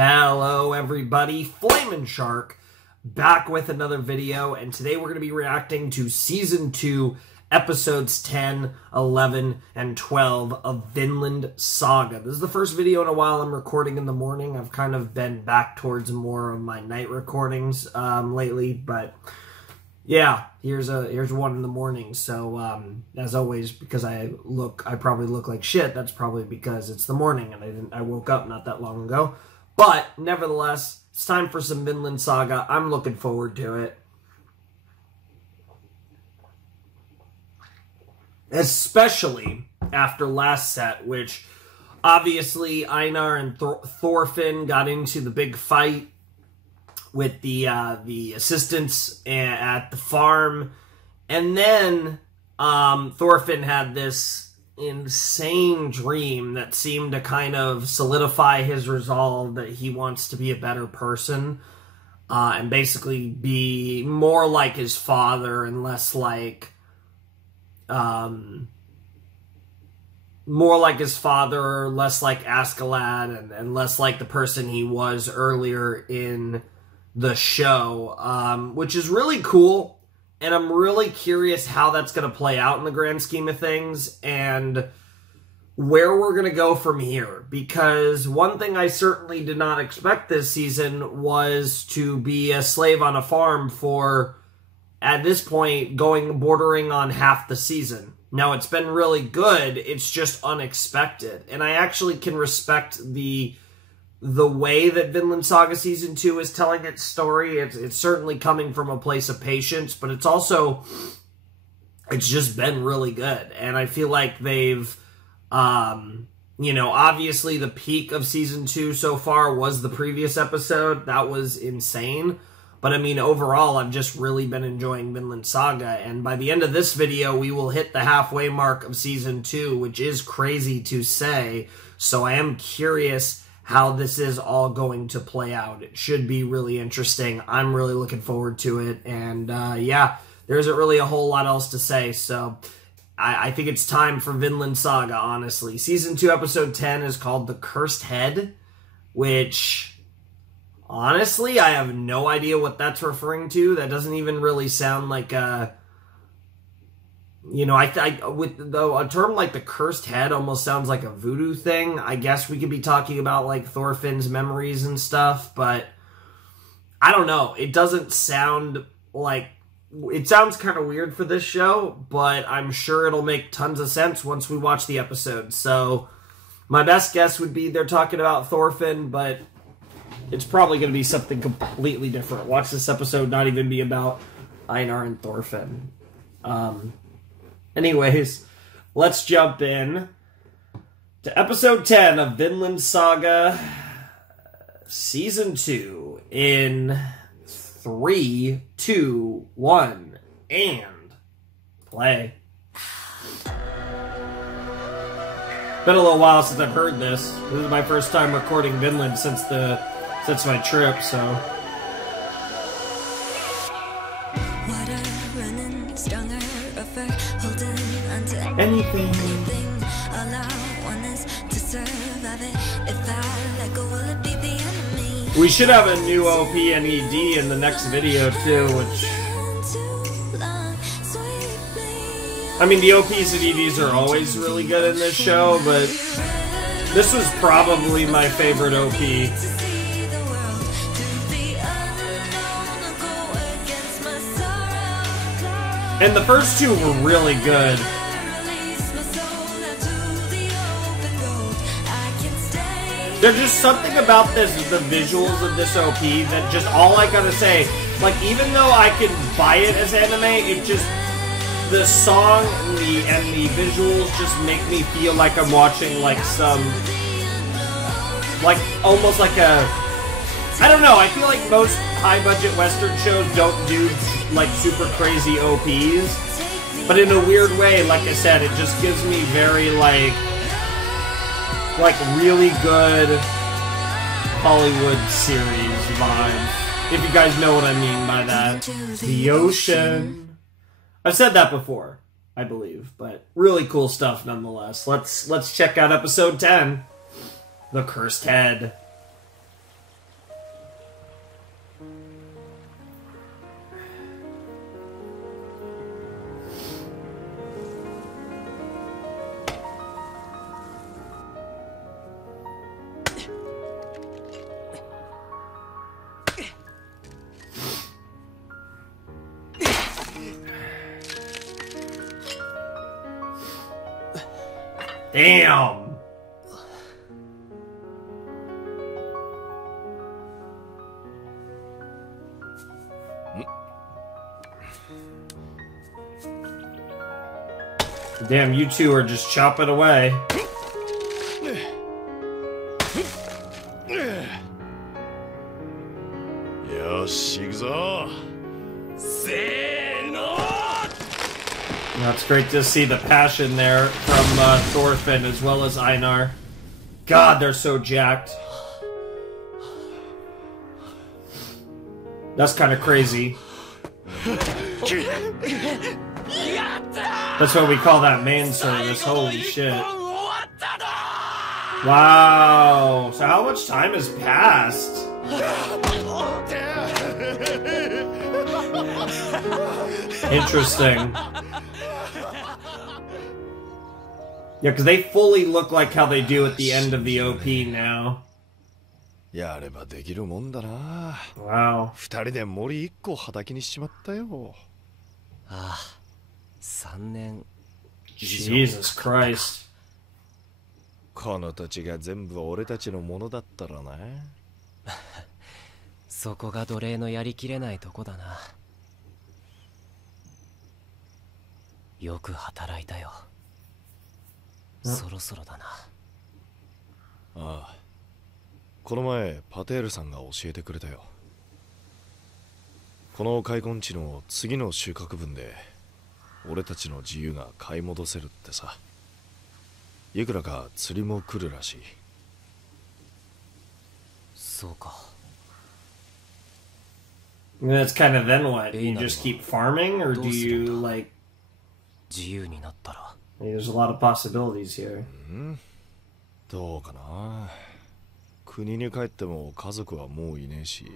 Hello everybody, Flamin' Shark, back with another video, and today we're going to be reacting to Season 2, Episodes 10, 11, and 12 of Vinland Saga. This is the first video in a while I'm recording in the morning. I've kind of been back towards more of my night recordings lately, but yeah, here's one in the morning. So as always, because I probably look like shit, that's probably because it's the morning and I woke up not that long ago. But, nevertheless, it's time for some Vinland Saga. I'm looking forward to it. Especially after last set, which, obviously, Einar and Thorfinn got into the big fight with the assistants at the farm. And then, Thorfinn had this insane dream that seemed to kind of solidify his resolve that he wants to be a better person and basically be more like his father and less like less like Askeladd and less like the person he was earlier in the show, which is really cool. And I'm really curious how that's going to play out in the grand scheme of things and where we're going to go from here. Because one thing I certainly did not expect this season was to be a slave on a farm for, at this point, bordering on half the season. Now, it's been really good. It's just unexpected. And I actually can respect the way that Vinland Saga Season 2 is telling its story. It's certainly coming from a place of patience, but it's just been really good. And I feel like they've, obviously the peak of Season 2 so far was the previous episode. That was insane. But I mean, overall, I've just really been enjoying Vinland Saga. And by the end of this video, we will hit the halfway mark of Season 2, which is crazy to say. So I am curious how this is all going to play out. It should be really interesting. I'm really looking forward to it. And yeah, there isn't really a whole lot else to say. So I think it's time for Vinland Saga, honestly. Season 2, Episode 10 is called The Cursed Head, which, honestly, I have no idea what that's referring to. That doesn't even really sound like a... with a term like the cursed head almost sounds like a voodoo thing. I guess we could be talking about like Thorfinn's memories and stuff, but I don't know. It doesn't sound like... It sounds kind of weird for this show, but I'm sure it'll make tons of sense once we watch the episode. So my best guess would be they're talking about Thorfinn, but it's probably going to be something completely different. Watch this episode not even be about Einar and Thorfinn. Anyways, let's jump in to Episode 10 of Vinland Saga, Season 2, in 3, 2, 1, and play. Been a little while since I've heard this. This is my first time recording Vinland since my trip, so... Anything. We should have a new OP and ED in the next video too, which... I mean, the OPs and EDs are always really good in this show, but this was probably my favorite OP. And the first two were really good. There's just something about the visuals of this OP that just, all I gotta say, like, even though I can buy it as anime, it just, the song and the visuals just make me feel like I'm watching, like, some, like, almost like a, I don't know, I feel like most high-budget Western shows don't do, like, super crazy OPs, but in a weird way, like I said, it just gives me very, like really good Hollywood series vibes, if you guys know what I mean by that. The ocean. I've said that before, I believe, but really cool stuff nonetheless. Let's check out episode 10, The Cursed Head. Damn. Damn, you two are just chopping away. It's great to see the passion there from Thorfinn as well as Einar. God, they're so jacked. That's kind of crazy. That's what we call that main service. Holy shit. Wow. So how much time has passed? Interesting. Yeah, because they fully look like how they do at the end of the OP now. Wow. 二人で森一個畑にしちまったよ。ああ、3年。Jesus Christ. この土地が全部俺たちのものだったらな。そこが奴隷のやりきれないとこだな。よく働いたよ。そろそろだな。ああ、この前パテールさんが教えてくれたよ。この開墾地の次の収穫分で俺たちの自由が買い戻せるってさ。いくらか釣りも来るらしい。そうか。That's kind of then what? You just keep farming, or do you like? 自由になったら。There's a lot of possibilities here. どうかな。国に帰っても家族はもういねえし。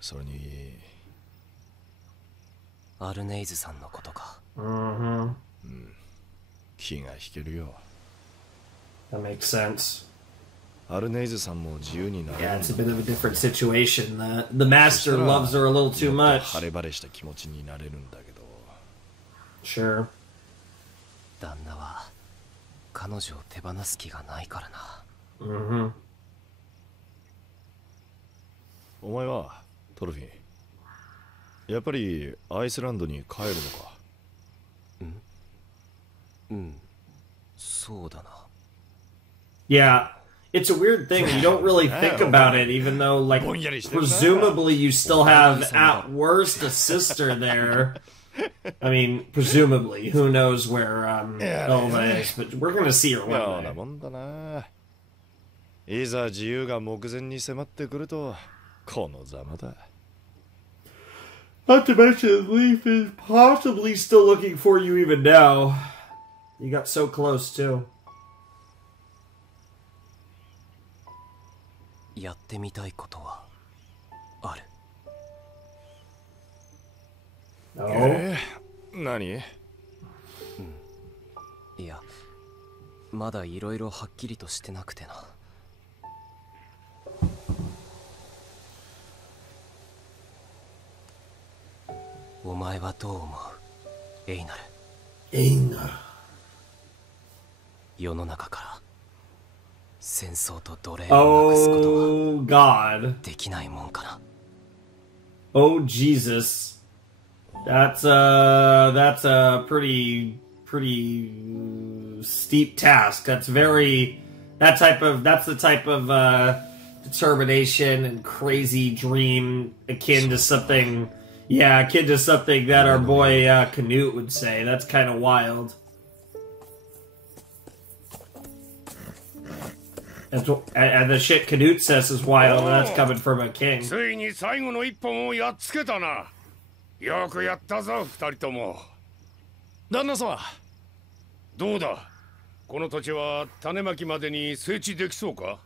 それにアルネイズさんのことか。気が引けるよ。That makes sense. アルネイズさんも自由になれる。 Yeah, it's a bit of a different situation. The master loves her a little too much. 晴れ晴れした気持ちになれるんだけど。Sure. 旦那は彼女を手放す気がないからな。お前はトロフィン、やっぱりアイスランドに帰るのか。そうだな。Yeah, it's a weird thing. You don't really think about it, even though, like, presumably you still have, at worst, a sister there. I mean, presumably. Who knows where Elva is, but we're gonna see her one day. いざ自由が目前に迫ってくると、このざまだ。Not to mention, Leaf is possibly still looking for you even now. You got so close, too. やってみたいことはある。何？いや、まだいろいろはっきりとしてなくてな。お前はどう思う、エイナル。エイナル。世の中から戦争と奴隷をなくすことはできないもんかな。Oh Jesus. That's a pretty steep task. That's the type of determination and crazy dream akin to something that our boy Canute would say. That's kind of wild. And the shit Canute says is wild, and that's coming from a king. ついに最後の一本をやっつけたな。よくやったぞ、二人とも。旦那様、どうだ、この土地は種まきまでに整地できそうか。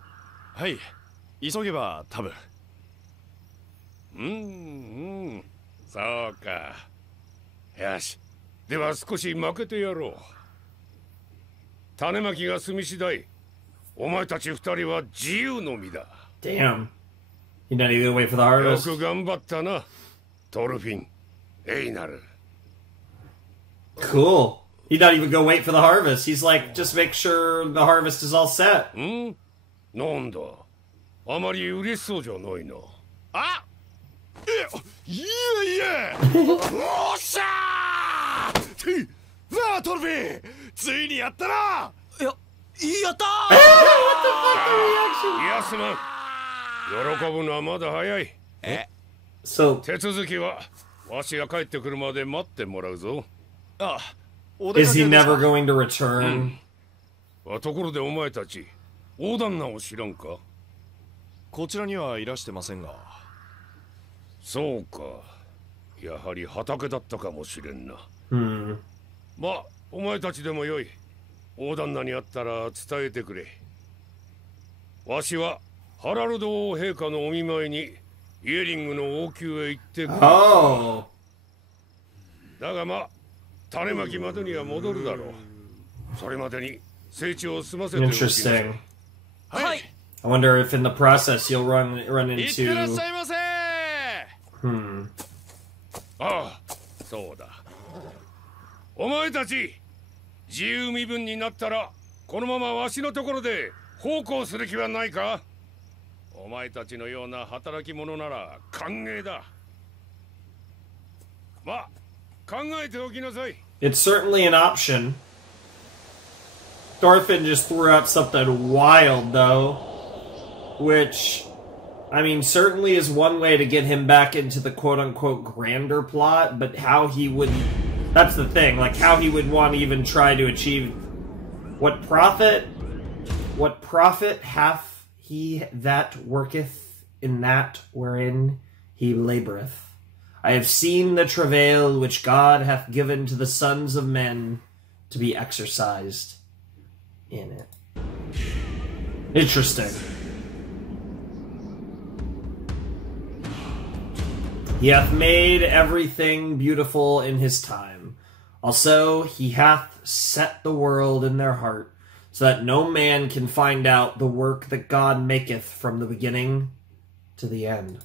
はい、急げば多分。そうか。よし、では少し負けてやろう。種まきが済み次第、お前たち二人は自由の身だ。Damn. You not even wait for the harvest. よく頑張ったな、トルフィン、エイナル。Cool. He'd not even go wait for the harvest. He's like, just make sure the harvest is all set. なんだ。あまり嬉しそうじゃないな。あ、いや。おっしゃー。なあトルフィー、ついにやったな。やったー。いやすまん。喜ぶのはまだ早い。So 手続きはわしが帰ってくるまで待ってもらうぞ。is he never going to return? ところでお前たち、大旦那を知らんか？こちらにはいらしてませんが。そうか。やはり畑だったかもしれんな。まあ、お前たちでもよい。大旦那に会ったら伝えてくれ。わしはハラルド王陛下のお見舞いにイエリングの王宮へ行ってくる。だがまあ、種まきまでには戻るだろう。それまでに成長を済ませておきなさい。Interesting. はい。I wonder if in the process you'll run into. ああ、そうだ。お前たち、自由身分になったらこのままわしのところで奉公する気はないか？お前たちのような働き者なら歓迎だ。まあ、考えておきなさい。It's certainly an option. Thorfinn just threw out something wild, though. Which, I mean, certainly is one way to get him back into the quote-unquote grander plot, but how he would... That's the thing, like, how he would want to even try to achieve... What profit hath he that worketh in that wherein he laboureth? I have seen the travail which God hath given to the sons of men to be exercised in it. Interesting. He hath made everything beautiful in his time. Also, he hath set the world in their heart, so that no man can find out the work that God maketh from the beginning to the end.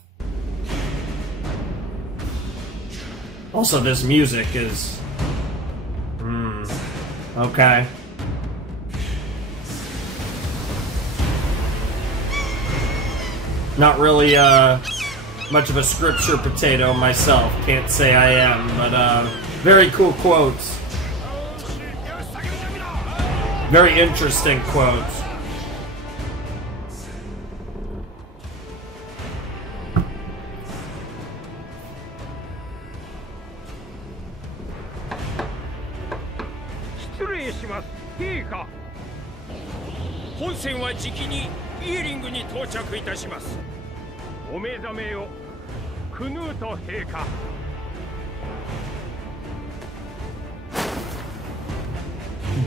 Also, this music is... okay. Not really, much of a scripture potato myself. Can't say I am, but, very cool quotes. Very interesting quotes.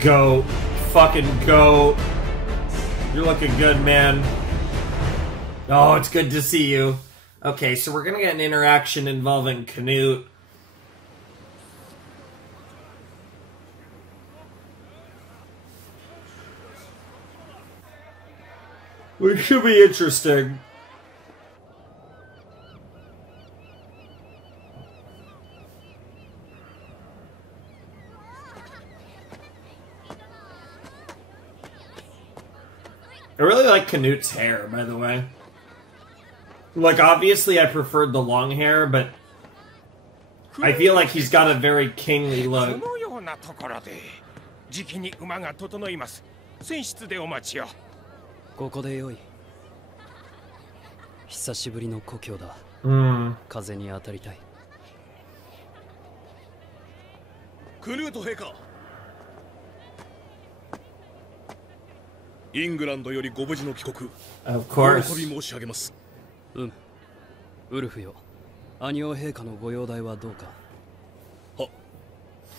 Go. Fucking go. You're looking good, man. Oh, it's good to see you. Okay, so we're gonna get an interaction involving Canute. Which should be interesting. I really like Canute's hair, by the way. Like, obviously I preferred the long hair, but I feel like he's got a very kingly look. ここでよい。久しぶりの故郷だ。風に当たりたい。クヌート陛下。イングランドよりご無事の帰国。Of course. 喜び申し上げます。ウルフよ。兄王陛下のご容体はどうか。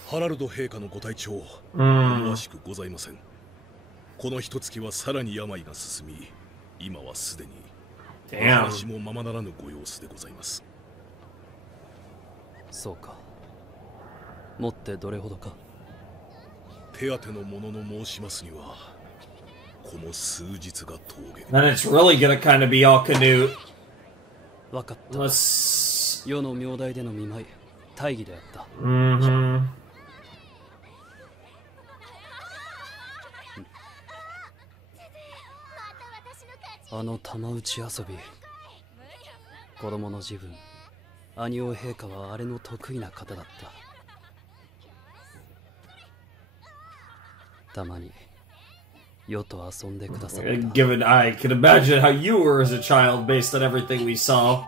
ハラルド陛下のご体調、思わしくございません。この一月はさらに病が進み、今はすでに話もままならぬご様子でございます。そうか。もってどれほどか。手当てのものの申しますには、この数日が峠。Then it's really gonna kind of be all Canute. わかった。世の名代での見舞い、大義であった。あの玉打ち遊び、子供の自分、兄王陛下はあれの得意な方だった。たまに世と遊んでくださった。 Given I can imagine how you were as a child based on everything we saw.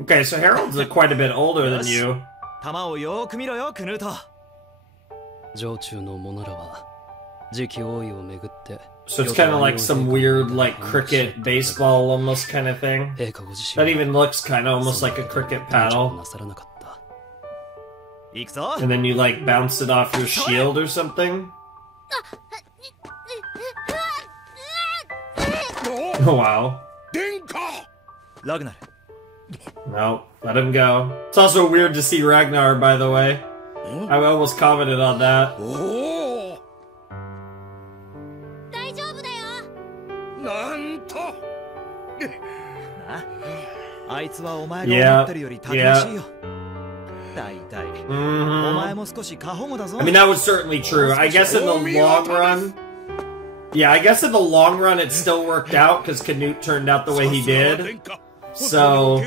Okay, so Harold's quite a bit older than you. 玉をよく見ろよ、クヌート。城中の者らは次期王位をめぐって。 So it's kind of like some weird, like, cricket, baseball almost kind of thing. That even looks kind of almost like a cricket paddle. And then you, like, bounce it off your shield or something. Oh, wow. No, let him go. It's also weird to see Ragnar, by the way. I almost commented on that. Yeah. I mean, that was certainly true. I guess in the long run... Yeah, I guess in the long run it still worked out because Canute turned out the way he did. So...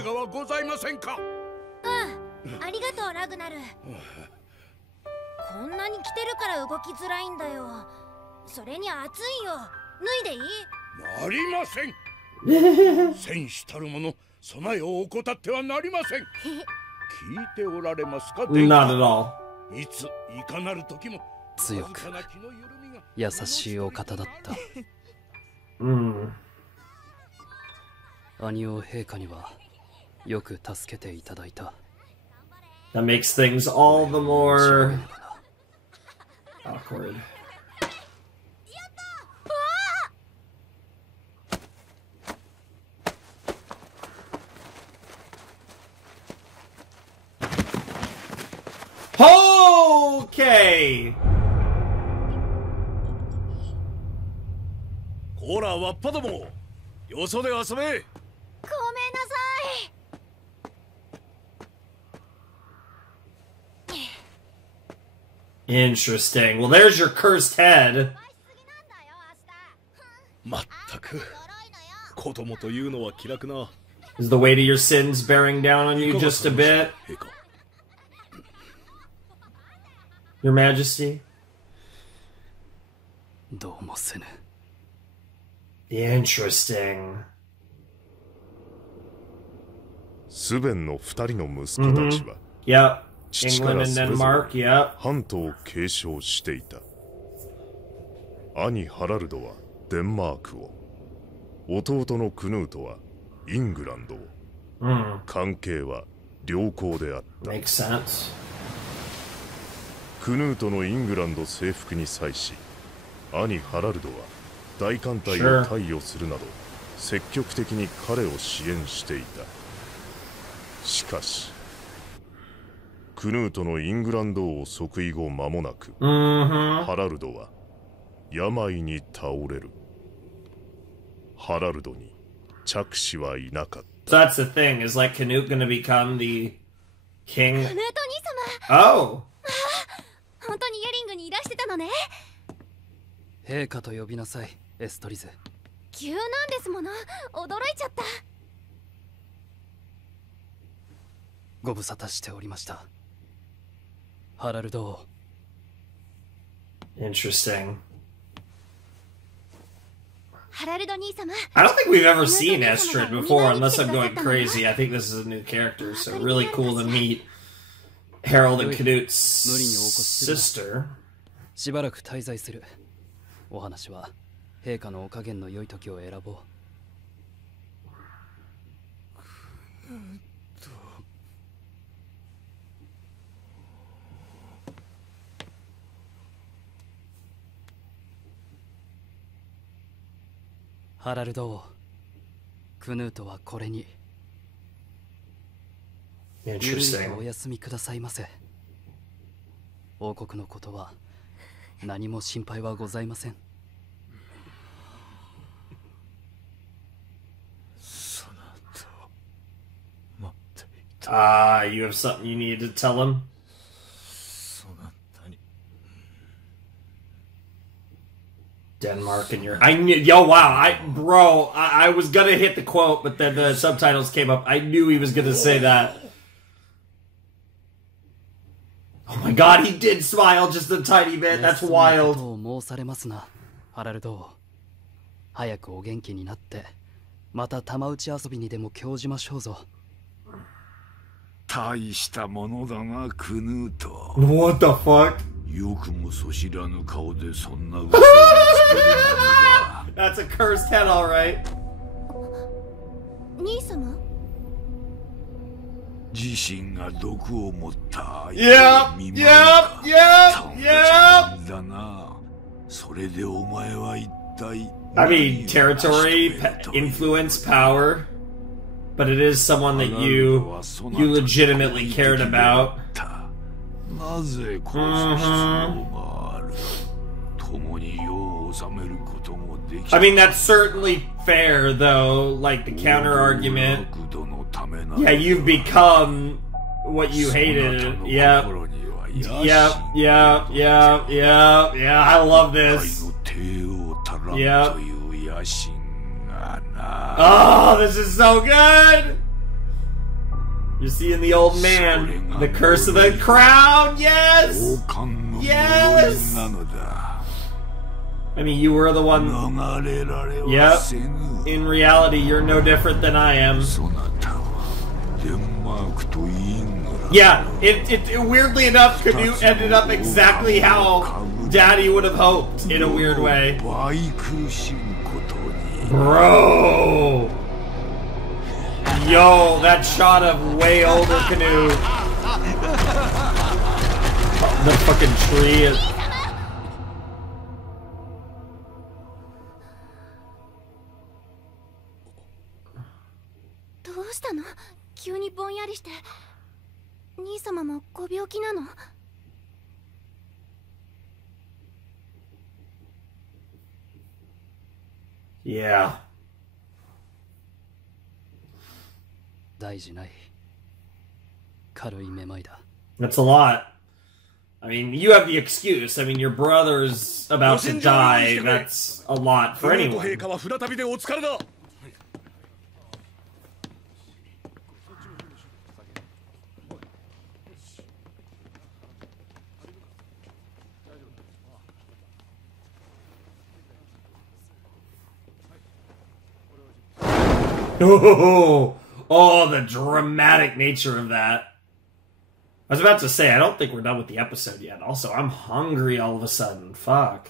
Not at all. 強く優しいお方だった。兄王陛下にはよく助けていただいた。 That makes things all the more awkward. Okay. こらわっぱども、よそで遊べ。ごめんなさい。Interesting. Well, there's your cursed head. まったく、子供というのは気楽な。 Is the weight of your sins bearing down on you just a bit? Your Majesty? どうもせぬ。 Interesting. スベンの二人の息子たちは、Yep. 父か England ら and それぞ Denmark, れ yep. 半島を継承していた。兄ハラルドはデンマークを、弟のクヌートはイングランドを。関係は良好であった。 Makes sense. クヌートのイングランド征服に際し、兄ハラルドは大艦隊を貸与するなど積極的に彼を支援していた。しかしクヌートのイングランド王即位後間もなく、ハラルドは病に倒れる。ハラルドに着手はいなかった。 So that's the thing, is like Canute gonna become the king? Oh! 本当にイヤリングにいらしてたのね。陛下と呼びなさい、エストリゼ。急なんですもの、驚いちゃった。ご無沙汰しておりました。ハラルド王。Interesting. ハラルド兄様。I don't think we've ever seen Estrid before, unless I'm going crazy. I think this is a new character, so really cool to meet Harold and Canute's sister. しばらく滞在する。お話は陛下のお加減の良い時を選ぼう。ハラルド王、クヌートはこれに。ゆるりとお休みくださいませ。王国のことは何も心配はございません。Ah, you have something you need to tell him? そなたに。 「 そなたに そなたに。 そなたに。 そなたに。 そなたに。 そなたに。 そなたに。 そなたに。 そなたに。 そなたに。 そなたに。 そなたに。 そなたに。 そなたに。 そなたに。 そなたに。 Ah, you have something you need to tell him? Denmark and your... I knew... Yo, wow. I was gonna hit the quote, but then the subtitles came up. I knew he was gonna say that. Oh my god, he did smile just a tiny bit. That's wild. ハラルド、早くお元気になって、また玉打ち遊びにでも興じましょうぞ。大したものだな、クヌート。What the fuck? よくもそ知らぬ顔でそんな嘘をつけるのだ。That's a cursed head, all right. 兄様？自身が毒を持った相手を Yep, 見 yep, 舞う yep, か。 yep. だな。それでお前は一体。I mean, territory, influence, power. But it is someone that you legitimately cared about. なぜ殺す必要がある。共に世を治めることもでき I mean, that's certainly fair, though. Like, the counter argument. Yeah, you've become what you hated. Yep. Yep, yep, yep, yep. Yeah, I love this. Yep. Oh, this is so good! You're seeing the old man. The curse of the crown! Yes! Yes! I mean, you were the one... Yep. In reality, you're no different than I am. Yeah, it weirdly enough, Canute ended up exactly how Daddy would have hoped, in a weird way. Bro! Yo, that shot of way older Canute. The fucking tree is... Yeah. 大事ない。軽いめまいだ。 That's a lot. I mean, you have the excuse. I mean, your brother's about to die. That's a lot for anyone. Oh, the dramatic nature of that. I was about to say, I don't think we're done with the episode yet. Also, I'm hungry all of a sudden. Fuck.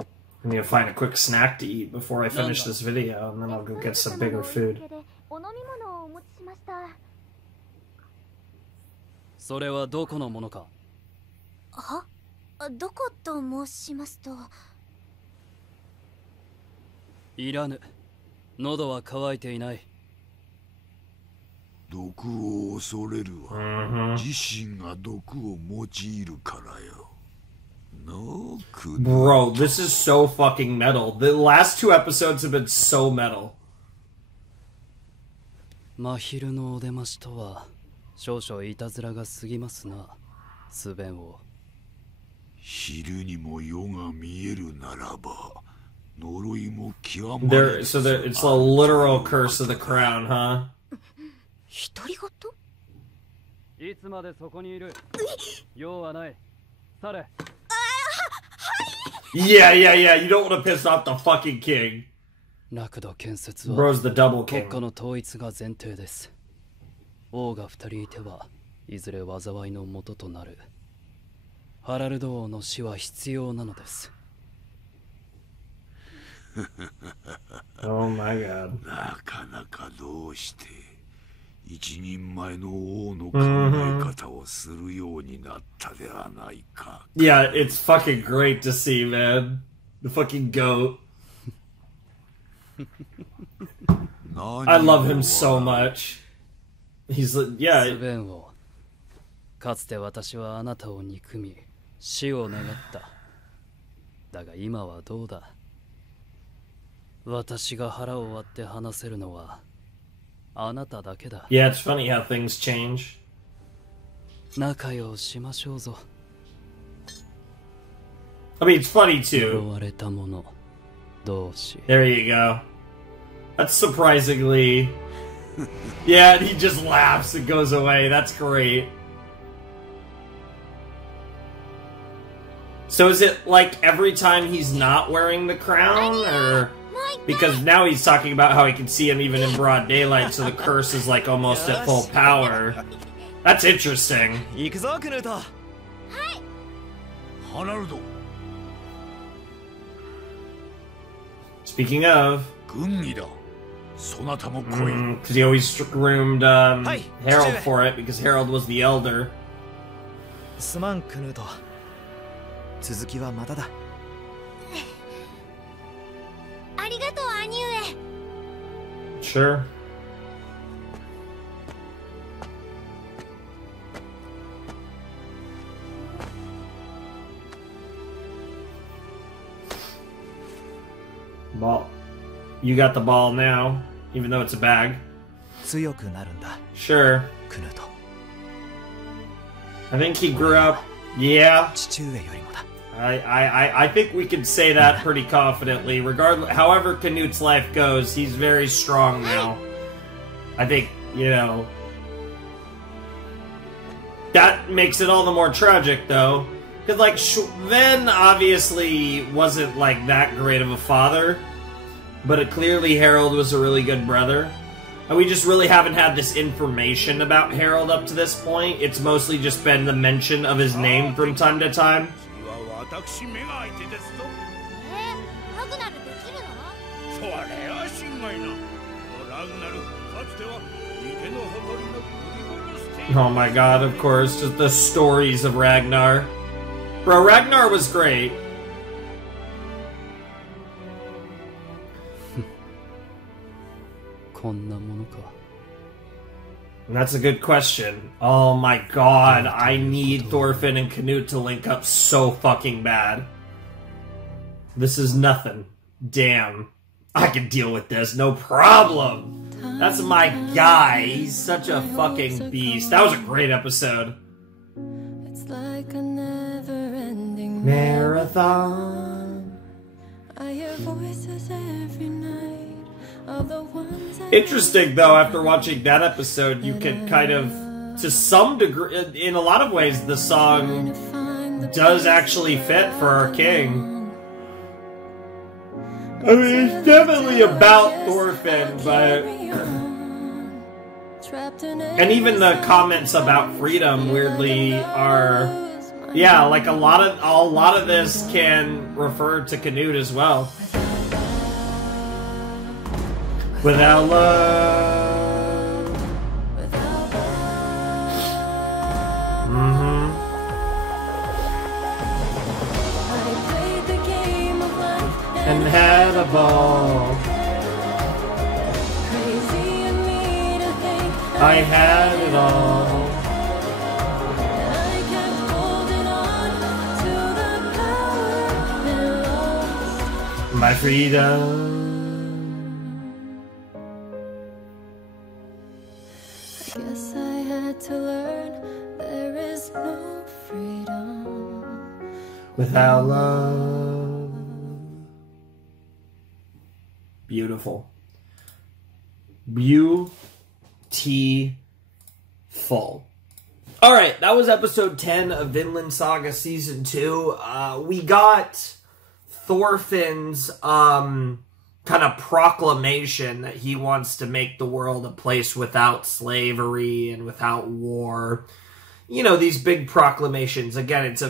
I need to find a quick snack to eat before I finish this video, and then I'll go get some bigger food. それはどこのものか。は？どこと申しますと。いらぬ。喉は渇いていない。毒を恐れるは、自身が毒を用いるからよ。Bro, this is so fucking metal. The last two episodes have been so metal. 真昼のお出ましとは少々いたずらが過ぎますな、スベンを。昼にも夜が見えるならば。So it's a literal curse of the crown, huh? Yeah. You don't want to piss off the fucking king. Bro's the double king. 王が二人いてはいずれ災いの元となる。ハラルド王の死は必要なのです。Oh my god. なかなかどうして一人前の王の考え方をするようになったではないか。Yeah, it's fucking great to see, man. The fucking goat. I love him so much. He's yeah. スベン王、かつて私はあなたを憎み死を願った。だが今はどうだ。私が腹を割って話せるのはあなただけだ。Yeah, it's funny how things change. 仲良しましょうぞ。I mean, it's funny too. There you go. That's surprisingly... Yeah, he just laughs and goes away. That's great. So is it like every time he's not wearing the crown, or... Because now he's talking about how he can see him even in broad daylight, so the curse is like almost at full power. That's interesting. Speaking of... Because he always groomed Harold for it, because Harold was the elder. Sure. Ball. You got the ball now, even though it's a bag. Sure. I think he grew up... Yeah. I think we can say that pretty confidently. Regardless, however Canute's life goes, he's very strong now. I think, you know... That makes it all the more tragic, though. Because, like, Sven obviously wasn't, like, that great of a father. But clearly Harold was a really good brother. And we just really haven't had this information about Harold up to this point. It's mostly just been the mention of his name from time to time. Oh my god, of course, just the stories of Ragnar. Bro, Ragnar was great. And that's a good question. Oh my god, I need Thorfinn and Canute to link up so fucking bad. This is nothing. Damn. I can deal with this, no problem. That's my guy. He's such a fucking beast. That was a great episode. It's like a never-ending marathon. I hear voices every night. Interesting, though, after watching that episode, you can kind of, to some degree, in a lot of ways, the song does actually fit for our king. I mean, it's definitely about Thorfinn, but... And even the comments about freedom, weirdly, are... Yeah, like a lot of this can refer to Canute as well. Without love. Mm-hmm. And had a ball. I had it all. My freedom. Without love. Beautiful. Beautiful. Alright, that was episode 10 of Vinland Saga Season 2. We got Thorfinn's kind of proclamation that he wants to make the world a place without slavery and without war. You know, these big proclamations. Again, it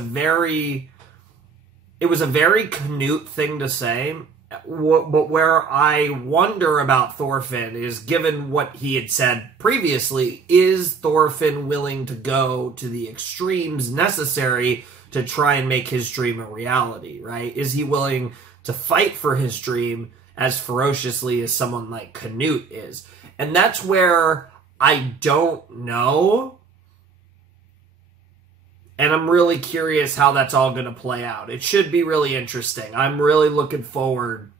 was a very Canute thing to say, but where I wonder about Thorfinn is, given what he had said previously, is Thorfinn willing to go to the extremes necessary to try and make his dream a reality, right? Is he willing to fight for his dream as ferociously as someone like Canute is? And that's where I don't know. And I'm really curious how that's all going to play out. It should be really interesting. I'm really looking forward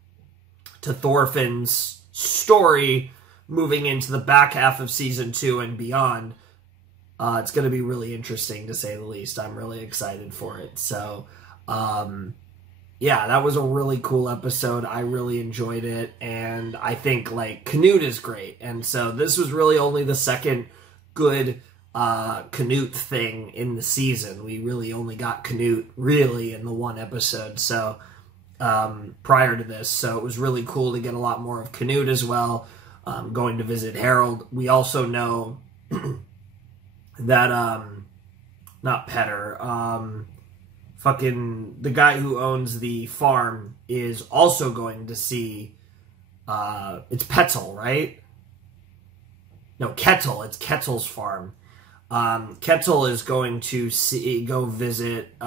to Thorfinn's story moving into the back half of Season 2 and beyond. It's going to be really interesting, to say the least. I'm really excited for it. So, yeah, that was a really cool episode. I really enjoyed it, and I think, like, Canute is great, and so this was really only the second good Canute thing in the season. We really only got Canute, really, in the one episode, so, prior to this, so it was really cool to get a lot more of Canute as well, going to visit Harold. We also know that, not Petter, fucking the guy who owns the farm is also going to see, it's Petzel, right? No, Kettle. It's Kettle's farm. Kettle is going to go visit,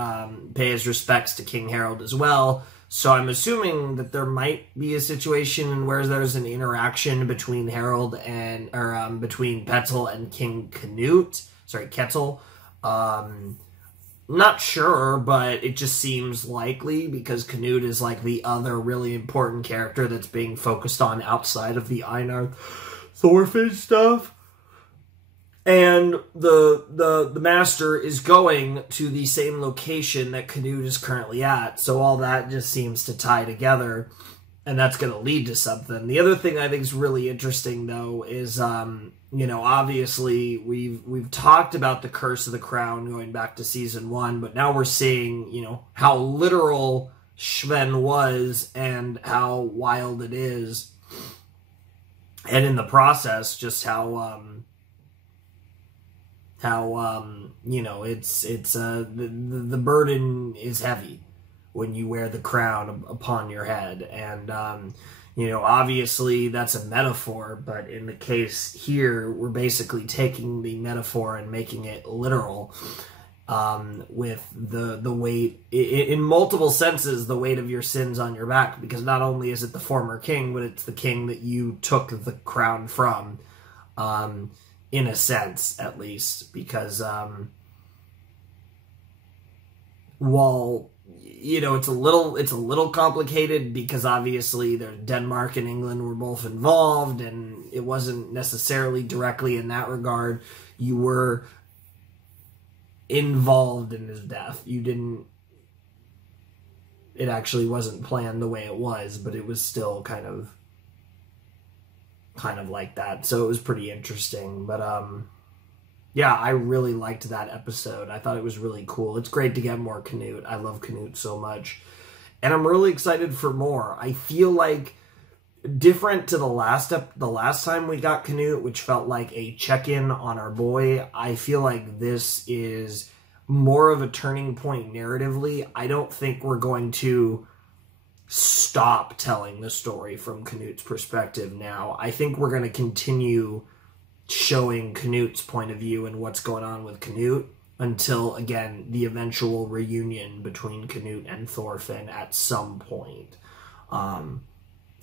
pay his respects to King Harold as well. So I'm assuming that there might be a situation where there's an interaction between Harold and, or between Petzel and King Canute. Sorry, Kettle. Not sure, but it just seems likely because Canute is like the other really important character that's being focused on outside of the Einar Thorfinn stuff. And the master is going to the same location that Canute is currently at. So all that just seems to tie together, and that's going to lead to something. The other thing I think is really interesting, though, is, you know, obviously we've talked about the Curse of the Crown going back to season 1, but now we're seeing, you know, how literal Sven was and how wild it is. And in the process, just how you know, it's the burden is heavy when you wear the crown upon your head. And, you know, obviously that's a metaphor, but in the case here, we're basically taking the metaphor and making it literal, with the weight, in multiple senses, the weight of your sins on your back, because not only is it the former king, but it's the king that you took the crown from, in a sense, at least, because, while, you know, it's a little complicated because obviously Denmark and England were both involved, and it wasn't necessarily directly in that regard. You were involved in his death. It actually wasn't planned the way it was, but it was still kind of like that. So it was pretty interesting. But yeah, I really liked that episode. I thought it was really cool. It's great to get more Canute. I love Canute so much. And I'm really excited for more. I feel like, different to the last time we got Canute, which felt like a check-in on our boy, I feel like this is more of a turning point narratively. I don't think we're going to stop telling the story from Canute's perspective now. I think we're going to continue showing Canute's point of view and what's going on with Canute until, again, the eventual reunion between Canute and Thorfinn at some point.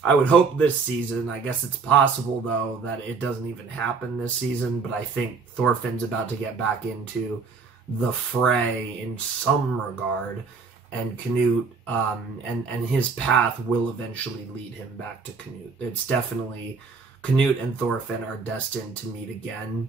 I would hope this season. I guess it's possible, though, that it doesn't even happen this season, but I think Thorfinn's about to get back into the fray in some regard, and Canute, and his path will eventually lead him back to Canute. It's definitely, Canute and Thorfinn are destined to meet again.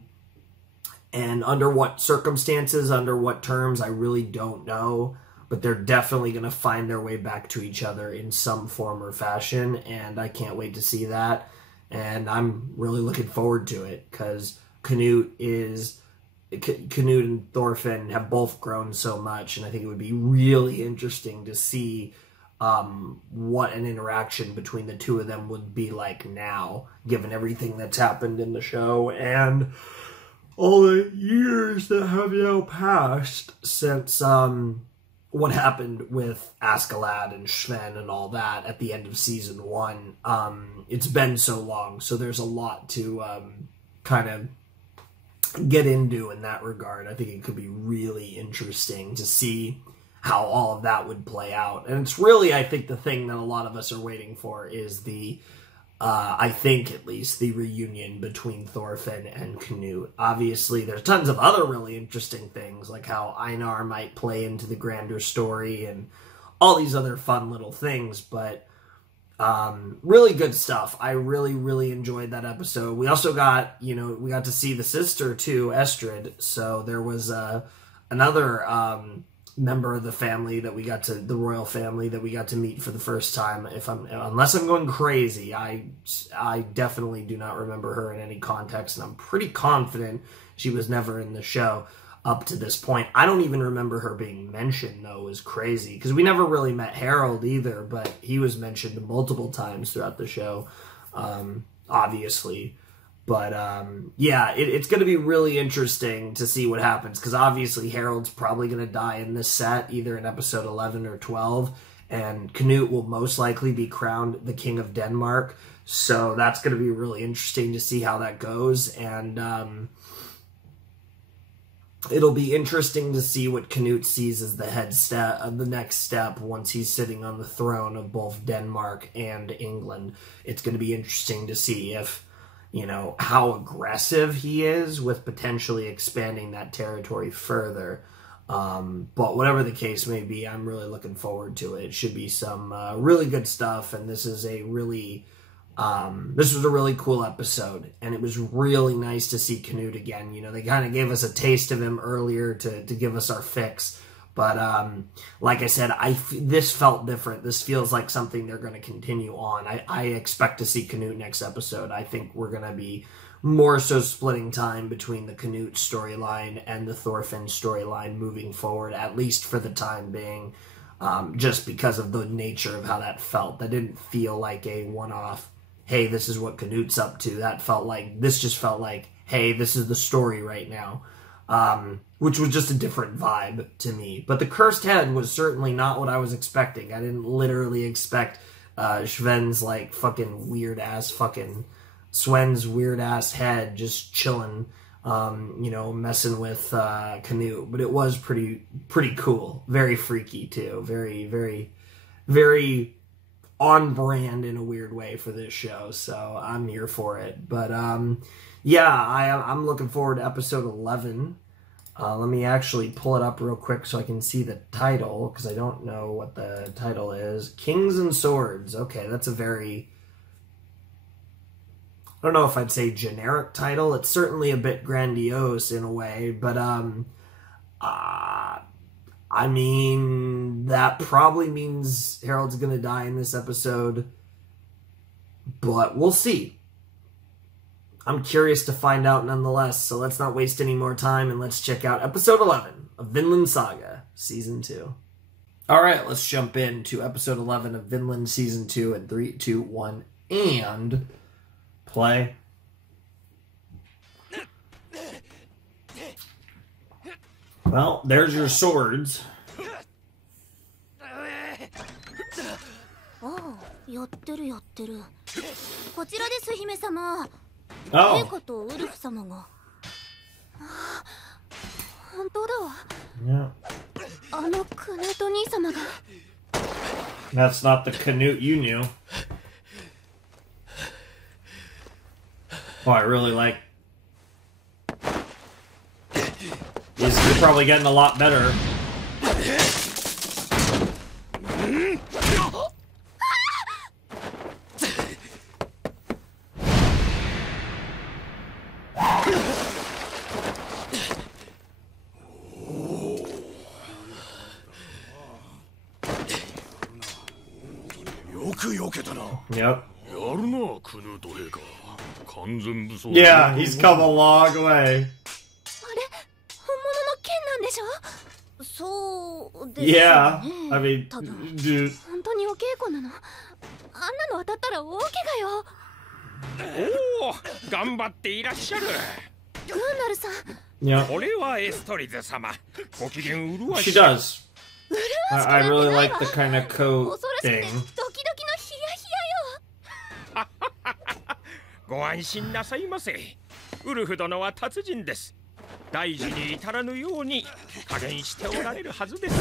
And under what circumstances, under what terms, I really don't know. But they're definitely going to find their way back to each other in some form or fashion. And I can't wait to see that. And I'm really looking forward to it, because Canute and Thorfinn have both grown so much, and I think it would be really interesting to see what an interaction between the two of them would be like now, given everything that's happened in the show and all the years that have now passed since what happened with Askeladd and Sven and all that at the end of season 1. It's been so long, so there's a lot to kind of get into in that regard. I think it could be really interesting to see how all of that would play out. And it's really, I think, the thing that a lot of us are waiting for is the, I think at least, the reunion between Thorfinn and Canute. Obviously, there's tons of other really interesting things, like how Einar might play into the grander story and all these other fun little things, but really good stuff. I really enjoyed that episode. We also got, you know, we got to see the sister too, Estrid. So there was another member of the family that we got to, the royal family that we got to meet for the first time. Unless I'm going crazy, I definitely do not remember her in any context, and I'm pretty confident she was never in the show up to this point. I don't even remember her being mentioned, though. It was crazy, because we never really met Harold either, but he was mentioned multiple times throughout the show, obviously. But, yeah, it's going to be really interesting to see what happens, because obviously Harold's probably going to die in this set, either in episode 11 or 12, and Canute will most likely be crowned the King of Denmark, so that's going to be really interesting to see how that goes, and it'll be interesting to see what Canute sees as the next step once he's sitting on the throne of both Denmark and England. It's going to be interesting to see if, you know, how aggressive he is with potentially expanding that territory further. But whatever the case may be, I'm really looking forward to it. It should be some really good stuff, and this is a really, this was a really cool episode, and it was really nice to see Canute again. You know, they kind of gave us a taste of him earlier to give us our fix. But like I said, this felt different. This feels like something they're going to continue on. I expect to see Canute next episode. I think we're going to be more so splitting time between the Canute storyline and the Thorfinn storyline moving forward, at least for the time being, just because of the nature of how that felt. That didn't feel like a one-off, hey, this is what Canute's up to. This just felt like, hey, this is the story right now. Which was just a different vibe to me. But the cursed head was certainly not what I was expecting. I didn't literally expect Sven's like fucking weird-ass fucking Sven's weird-ass head just chilling, you know, messing with Canute. But it was pretty cool. Very freaky, too. Very, very, very on brand in a weird way for this show. So I'm here for it. But, yeah, I'm looking forward to episode 11. Let me actually pull it up real quick so I can see the title, because I don't know what the title is. Kings and Swords. Okay, that's a very, I don't know if I'd say generic title. It's certainly a bit grandiose in a way, but I mean, that probably means Harold's going to die in this episode, but we'll see. I'm curious to find out nonetheless, so let's not waste any more time and let's check out episode 11 of Vinland Saga Season 2. Alright, let's jump into episode 11 of Vinland Season 2 in 3, 2, 1, and play. Well, there's your swords. Oh, やってるやってる。こちらです、姫様。Oh. 陛下とウルフ様が。本当だわ。Yeah. あのクヌート兄様が。That's not the Canute you knew. Oh, I really like. You're probably getting a lot better. Yep. Yeah, he's come a long way. Yeah, I mean, dude. Yeah. She does. I really like the kind of coat thing. ご安心なさいませ。ウルフ殿は達人です。大事に至らぬように加減しておられるはずです。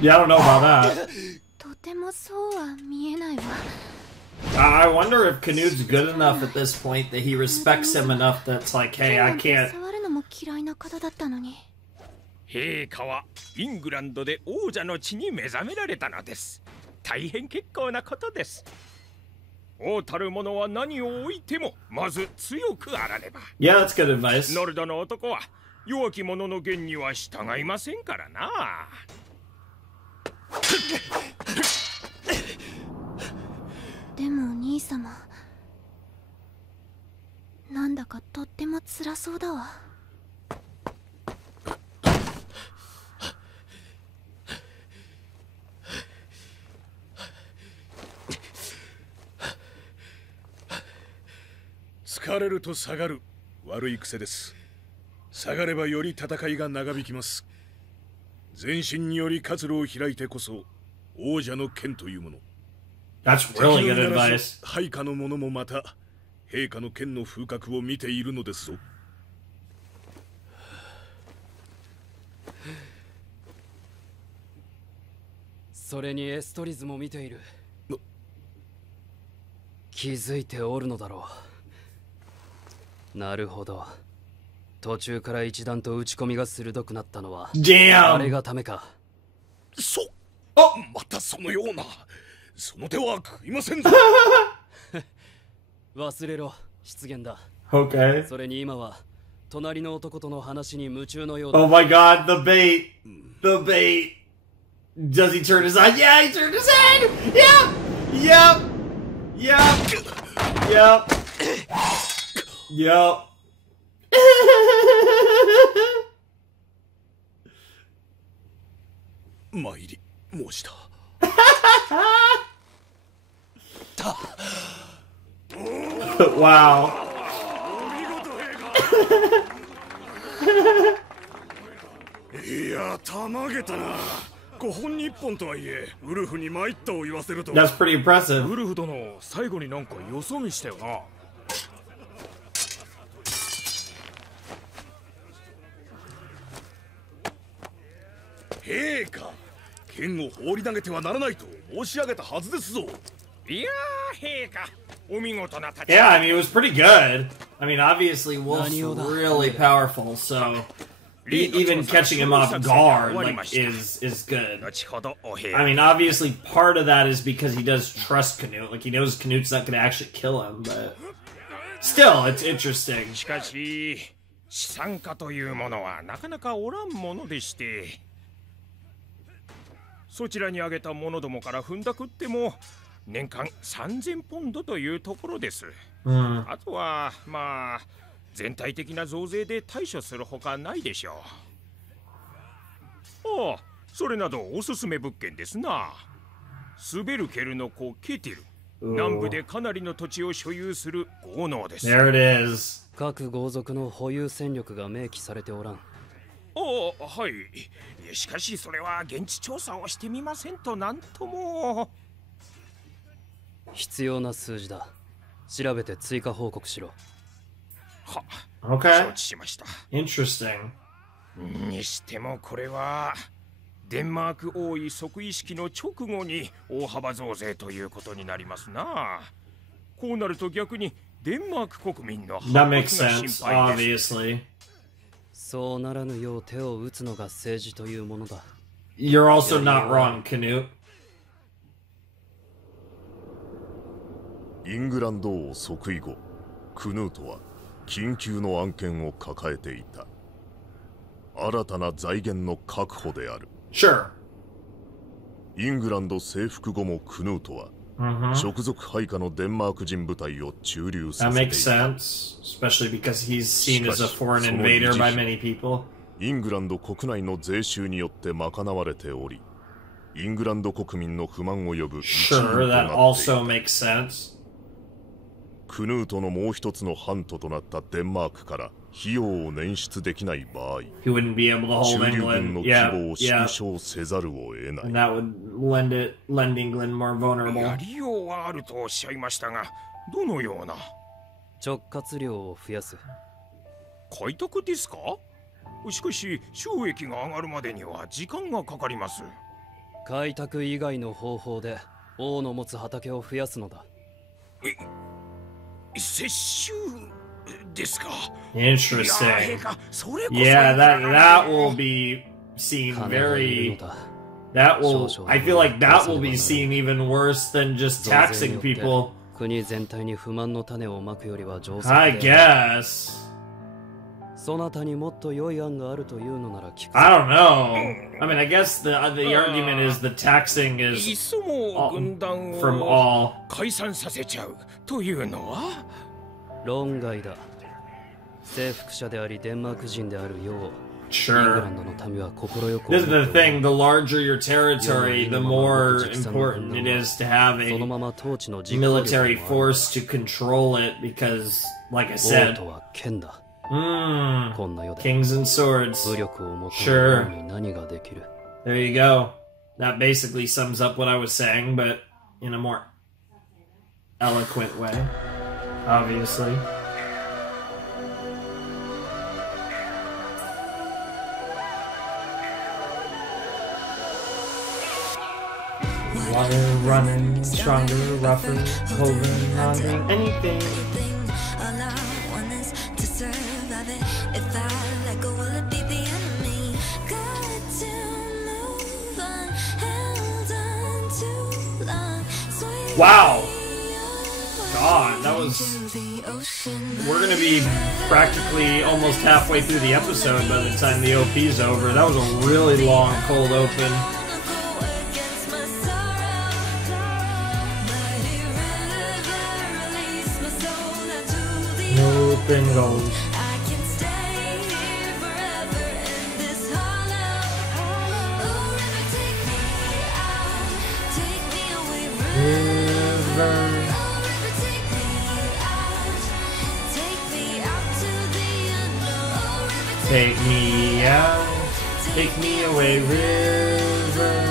Yeah, I don't know about that. とてもそうは見えないわ。I wonder if Canute's good enough at this point that he respects him enough that's like, hey, I can't. 触るのも嫌いな方だったのに。陛下はイングランドで王者の地に目覚められたのです。大変結構なことです。王たる者は何を置いてもまず強くあらねば。Yeah, that's good advice. ノルドの男は弱き者の言には従いませんからな。でもお兄様、なんだかとっても辛そうだわ。疲れると下がる悪い癖です。下がればより戦いが長引きます。全身により活路を開いてこそ王者の剣というもの。That's really good advice. 配下の者もまた陛下の剣の風格を見ているのですぞ。それにエストリズも見ている。気づいておるのだろう。なるほど。途中から一段と打ち込みが鋭くなったのはあれがためか。またそのような、その手は食いませんぞ。忘れろ、失言だ。Okay. それに今は隣の男との話に夢中のようだ。Oh my god, the bait. The bait. Does he turn his eye? Yeah, he turned his head! Yep! Yep. 参り申した。Wow. いや、たまげたな。5本に1本とはいえ、ウルフに参ったを言わせると。That's pretty impressive. ウルフ殿、最後になんかよそ見したよな。陛下、剣を放り投げてはならないと申し上げたはずですぞ。いやー、陛下、お見事な立ち。Yeah, I mean, it was pretty good. I mean, obviously, Wolf's really powerful, so even catching him off guard is good. I mean, obviously, part of that is because he does trust Canute. Like, he knows Canute's not going to actually kill him, but still, it's interesting. しかし、資産家というものはなかなかおらんものでして、そちらにあげた者どもから踏んだくっても年間3000ポンドというところです。あとはまあ全体的な増税で対処するほかないでしょう。ああ、それなどおすすめ物件ですな。スベルケルの子ケティル、南部でかなりの土地を所有する豪農です。There it is. 各豪族の保有戦力が明記されておらん。ああ、はい。しかしそれは現地調査をしてみませんとなんとも。必要な数字だ。調べて追加報告しろ。は、Okay. 承知しました。Interesting. にしてもこれはデンマーク王位即位式の直後に大幅増税ということになりますな。こうなると逆にデンマーク国民の That 反 makes 発が sense, 心配です。 obviously. そうならぬよう手を打つのが政治というものだ。You're also not wrong, Canute. イングランド王即位後、クヌートは緊急の案件を抱えていた。新たな財源の確保である。Sure. イングランド征服後もクヌートは、直属配下のデンマーク人部隊を駐留さ That せてい makes た。 sense, especially because he's seen as a foreign invader by many people. イングランド国内の税収によって賄われており、イングランド国民の不満を呼ぶ一因と Sure, な that ってい also る。 makes sense. クヌートのもう一つのハントとなったデンマークから費用を捻出できない場合、 He wouldn't be able to 駐 hold 留軍の England. 規 Yeah, 模を yeah. 縮小せざるを得な And い。 that would lend England more や vulnerable. りようはあるとおっしゃいましたが、どのような直轄量を増やす。開拓ですか？しかし収益が上がるまでには時間がかかります。開拓以外の方法で王の持つ畑を増やすのだ。接収ですか？ Interesting. 陛下、それこそ Yeah, that will be seen 金がいるの very. だ。 That will. I feel like that will be seen even worse than just 増税に taxing よって people. 国全体に不満の種をまくよりは上手 I guess. そなたにもっと良い案があるというのなら聞く。I don't know. I mean, I guess the argument is the taxing is いっそも軍団 from を all. 解散させちゃうというのは論外だ。征服者でありデンマーク人であるよう、イング Sure. ランドの民は心よく This is the thing. The larger your territory, the more important it is to have その a まま統治の実行力 military もある。 force to control it because, like I 王 said, とは剣だ。 mm, こんな世で kings and swords. 武力を求め Sure. る王に何ができる。 There you go. That basically sums up what I was saying, but in a more eloquent way, obviously. Water running, stronger, rougher, holding on to anything. Wow! God, that was... We're gonna be practically almost halfway through the episode by the time the OP's over. That was a really long, cold open. Open goes. River. Take me out, take me away, river.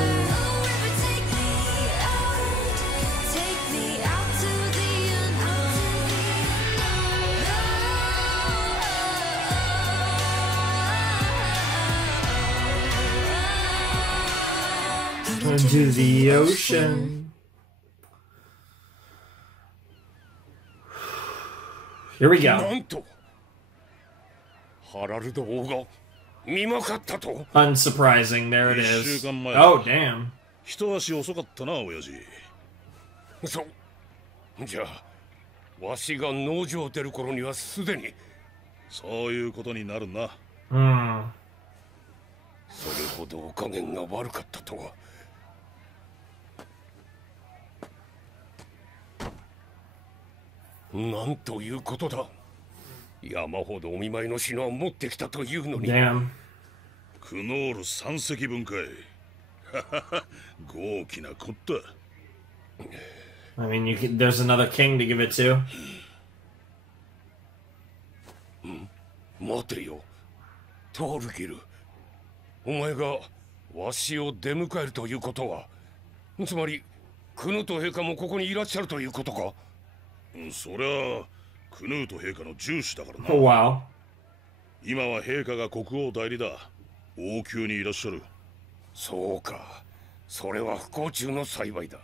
Into the ocean. Here we go. なんとハラルド王が見まかったと。 Unsurprising, there it 1 is. 週間前 Oh, damn. 一足遅かったな親父。じゃあわしが農場を出る頃にはすでに。そういうことになるな。Hmm. それほどお加減が悪かったとは。なんということだ。山ほどお見舞いの品を持ってきたというのに。Damn. クノール3隻分かい。豪気なこった。I mean, there's another king to give it to. 待てよ、トールギル。お前がわしを出迎えるということは、つまりクヌート陛下もここにいらっしゃるということか。そりゃクヌート陛下の重視だからな。Oh, wow. 今は陛下が国王代理だ。王宮にいらっしゃる。そうか、それは不幸中の幸いだ。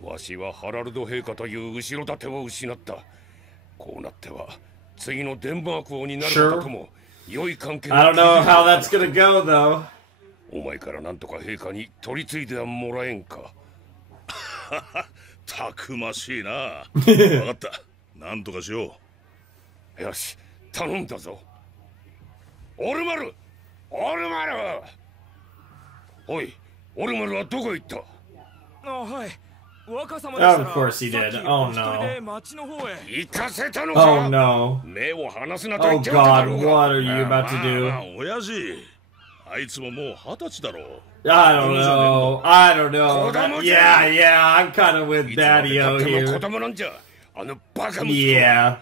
わしはハラルド陛下という後ろ盾を失った。こうなっては次のデンマーク王になる方とも良い関係を。 I don't know how that's gonna go, though. お前からなんとか陛下に取り継いではもらえんか。たくましいな。分かった。なんとかしよう。よし、頼んだぞ。オルマル、オルマル。おい、オルマルはどこへ行った？あ、はい。若様 Oh, of course he did. Oh no. 行かせたのか。 Oh no. 目を離すなと言 Oh っておいただ god, ろうが。 what are you about to do? 親父。あいつももう20歳だろう。I don't know. I don't know. Yeah, yeah, I'm kind of with Daddy-o here. 子供なんじゃ。あのバカ息子。Yeah.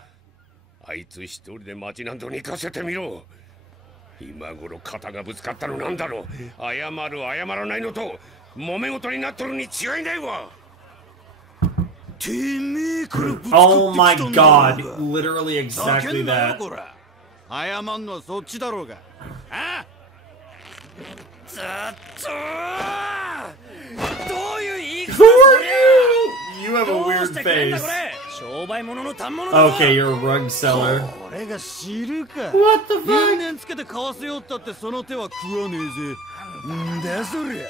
あいつ一人で町などに行かせてみろ。今頃肩がぶつかったのなんだろう。謝る謝らないのと揉め事になっとるに違いないわ。Oh my god, literally exactly that. 謝んのはそっちだろうが。あ？ずっとどういう言い方？ Who are you? You have a weird face. 商売物の反物だぞ。 Okay, you're a rug seller. 俺が知るか。 What the 因 fuck? 縁つけて買わせよったってその手は食わねえぜ。んだそりゃ。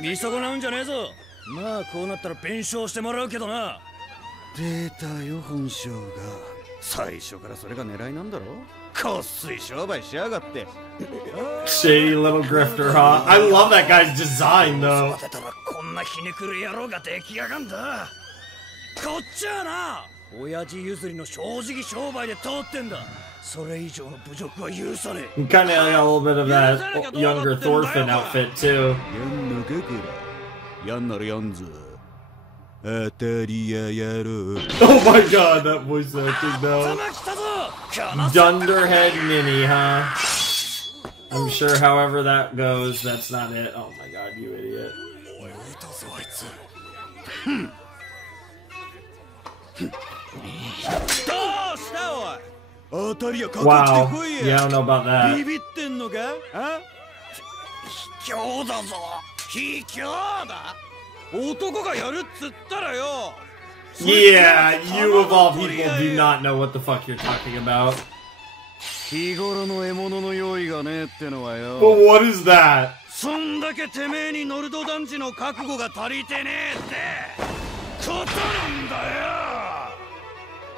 見損なうんじゃねえぞ。まあこうなったら弁償してもらうけどな。出たよ本性が。最初からそれが狙いなんだろ。Shady little grifter, huh? I love that guy's design, though. こんなひねくる野郎が出来上がんだ。こっちはな、親父譲りの正直商売で通ってんだ。それ以上の侮辱は許さねえ。He kind of got a little bit of that younger Thorfinn outfit, too. やんならやんぞ。当たりややろう。Oh my god, that voice acting though. Dunderhead Mini, huh? I'm sure however that goes, that's not it. Oh my god, you idiot. Wow, yeah, I don't know about that. Yeah, you of all people do not know what the fuck you're talking about. But what is that? そんだけてめえにノルド団地の覚悟が足りてねえってことなんだ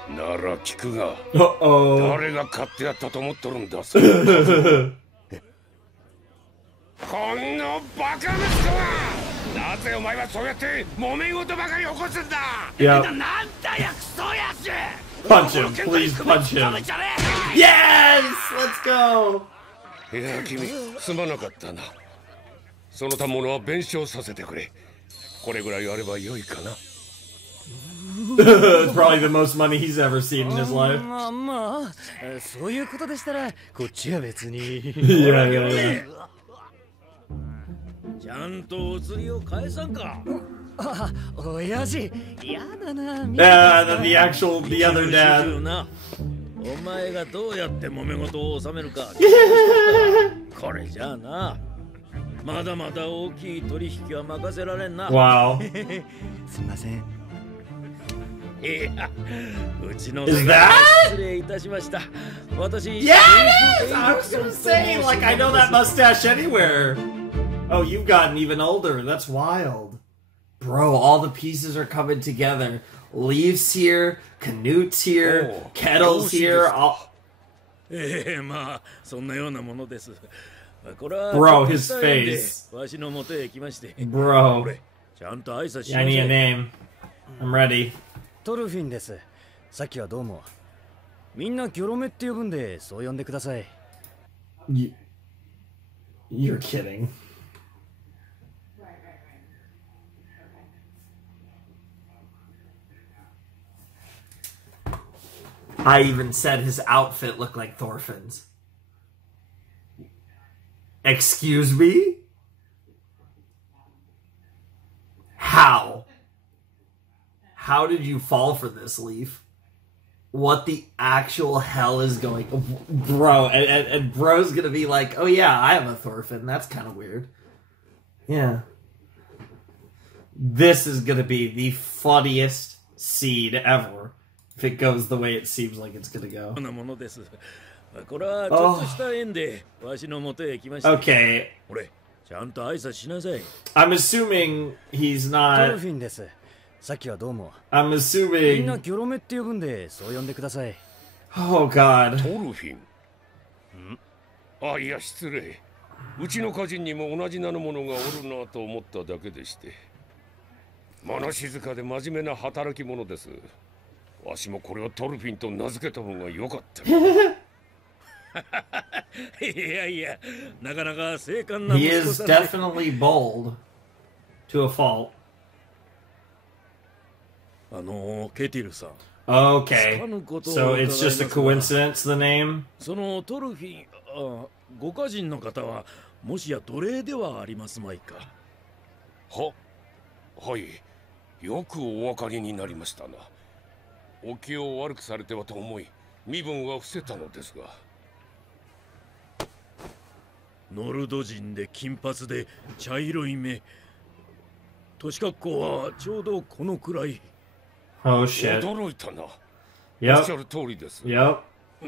なよ。ら聞くが、誰が買ってやったと思っとるんだ。こんなバカ息子は。なぜお前はそうやって揉め事ばかり起こすんだ。Yeah. なんだよクソやつ。 Punch him, please punch him. Yes, let's go. いや君、すまなかったな。その他物は弁償させてくれ。これぐらいあれば良いかな。It's probably the most money he's ever seen in his life. まあ、そういうことでしたらこっちは別に。Yeah, yeah, yeah. ちゃんとお釣りを返さんか。あ、親父、やだな。Yeah, then the other dad. お前がどうやって揉め事を収めるか。これじゃあな。まだまだ大きい取引は任せられんな。Wow. すみません。いや、うちの Is that? 失礼いたしました。私。Yes! I was gonna say, like, I know that mustache anywhere. Oh, you've gotten even older. That's wild. Bro, all the pieces are coming together. Leaves here, Canute's here, Kettle's here. All... Bro, his face. Bro. I need a name. I'm ready. トルフィンです。さっきはどうも。みんなギョロメって呼ぶんで、そう呼んでください。You're kidding. I even said his outfit looked like Thorfinn's. Excuse me? How? How did you fall for this, Leaf? What the actual hell is going... Bro, and bro's gonna be like, oh yeah, I have a Thorfinn. That's kind of weird. Yeah. This is gonna be the funniest scene ever. If it goes the way it seems like it's gonna go. Oh. Okay. I'm assuming he's not... I'm assuming... Oh god. トルフィン。あ、いや失礼。うちの家人にも同じ名の者がおるなと思っただけでして。物静かで真面目な働き者です。わしもこれをトルフィンと名付けた方が良かった。いやいや、なかなか精悍な He is definitely bold to a fault. ケティルさん。Okay. So it's just a coincidence, the name? そのトルフィン、ご家人の方はもしや奴隷ではありますまいか。はい。よくお分かりになりましたな。お気を悪くされてはと思い、身分は伏せたのですが。ノルド人で金髪で茶色い目。年格好はちょうどこのくらい。Oh shit. 驚いたな。おっしゃる通りです。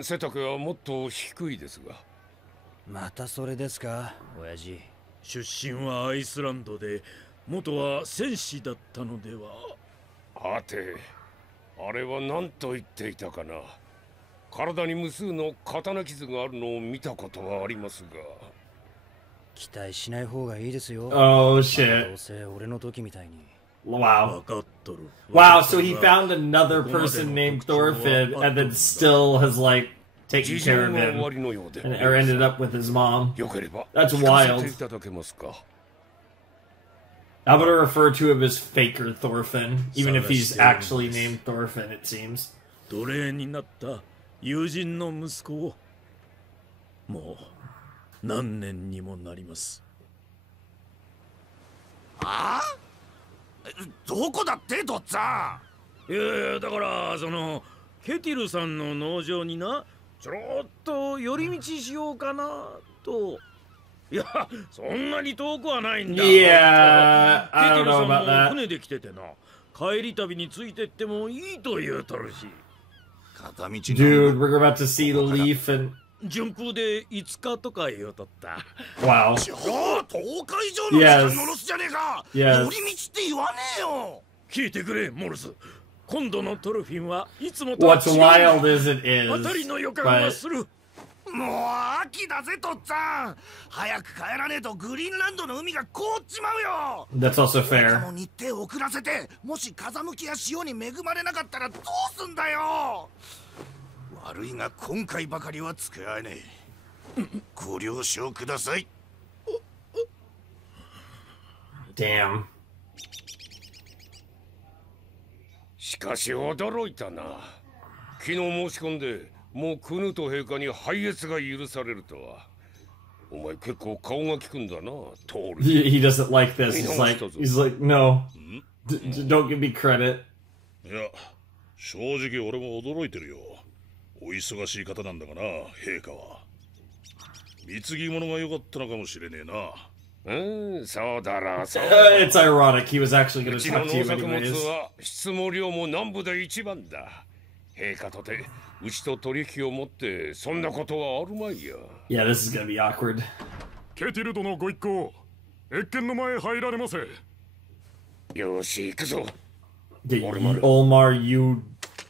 背丈はもっと低いですが。またそれですか、親父。出身はアイスランドで、元は戦士だったのでは。はて、あれは何と言っていたかな。体に無数の刀傷があるのを見たことはありますが。期待しない方がいいですよ。Oh shit. どうせ俺の時みたいに。Wow. Wow, so he found another person named Thorfinn and then still has like taken care of him or ended up with his mom. That's wild. I'm gonna refer to him as Faker Thorfinn, even if he's actually named Thorfinn, it seems. 奴隷になった友人の息子をもう何年にもなります。ああ？どこだってとっつぁん。いやだからそのケティルさんの農場になちょっと寄り道しようかなと。いやそんなに遠くはないんだ。Yeah, ケテ I ィ don't ル know さん about も that. 船で来ててな帰り旅についてってもいいと言うとるし。Dude, we're about to see Leaf and 順風で5日とか言うとった。wow. 10日以上の時間のロスじゃねえか。寄り道って言わねえよ。聞いてくれモルス。今度のトルフィンはいつもと違う。What's wild as it is, 当たりの予感がする。もう秋だぜとっつぁん。早く帰らねえとグリーンランドの海が凍っちまうよ。 That's also fair. 日程を遅らせて、もし風向きや潮に恵まれなかったらどうすんだよ。悪いが今回ばかりは使えねえ。ご了承ください。Damn. しかし驚いたな。昨日申し込んでもうクヌート陛下に拝謁が許されるとは。お前結構顔が利くんだな、トール。He doesn't like this. He's like, no. Don't give me credit. いや、正直俺も驚いてるよ。お忙しい方なんだがな、陛下は。貢ぎ物が良かったのかもしれねえな。そうだろう、そう。It's ironic. He was actually going to うちの talk to you 農作物 anyways. は質も量も南部で一番だ。陛下とてうちと取引を持ってそんなことはあるまいや。Yeah, this is going to be awkward. ケティル殿ご一行、謁見の前入られませ。よし、行くぞ。Olmar, you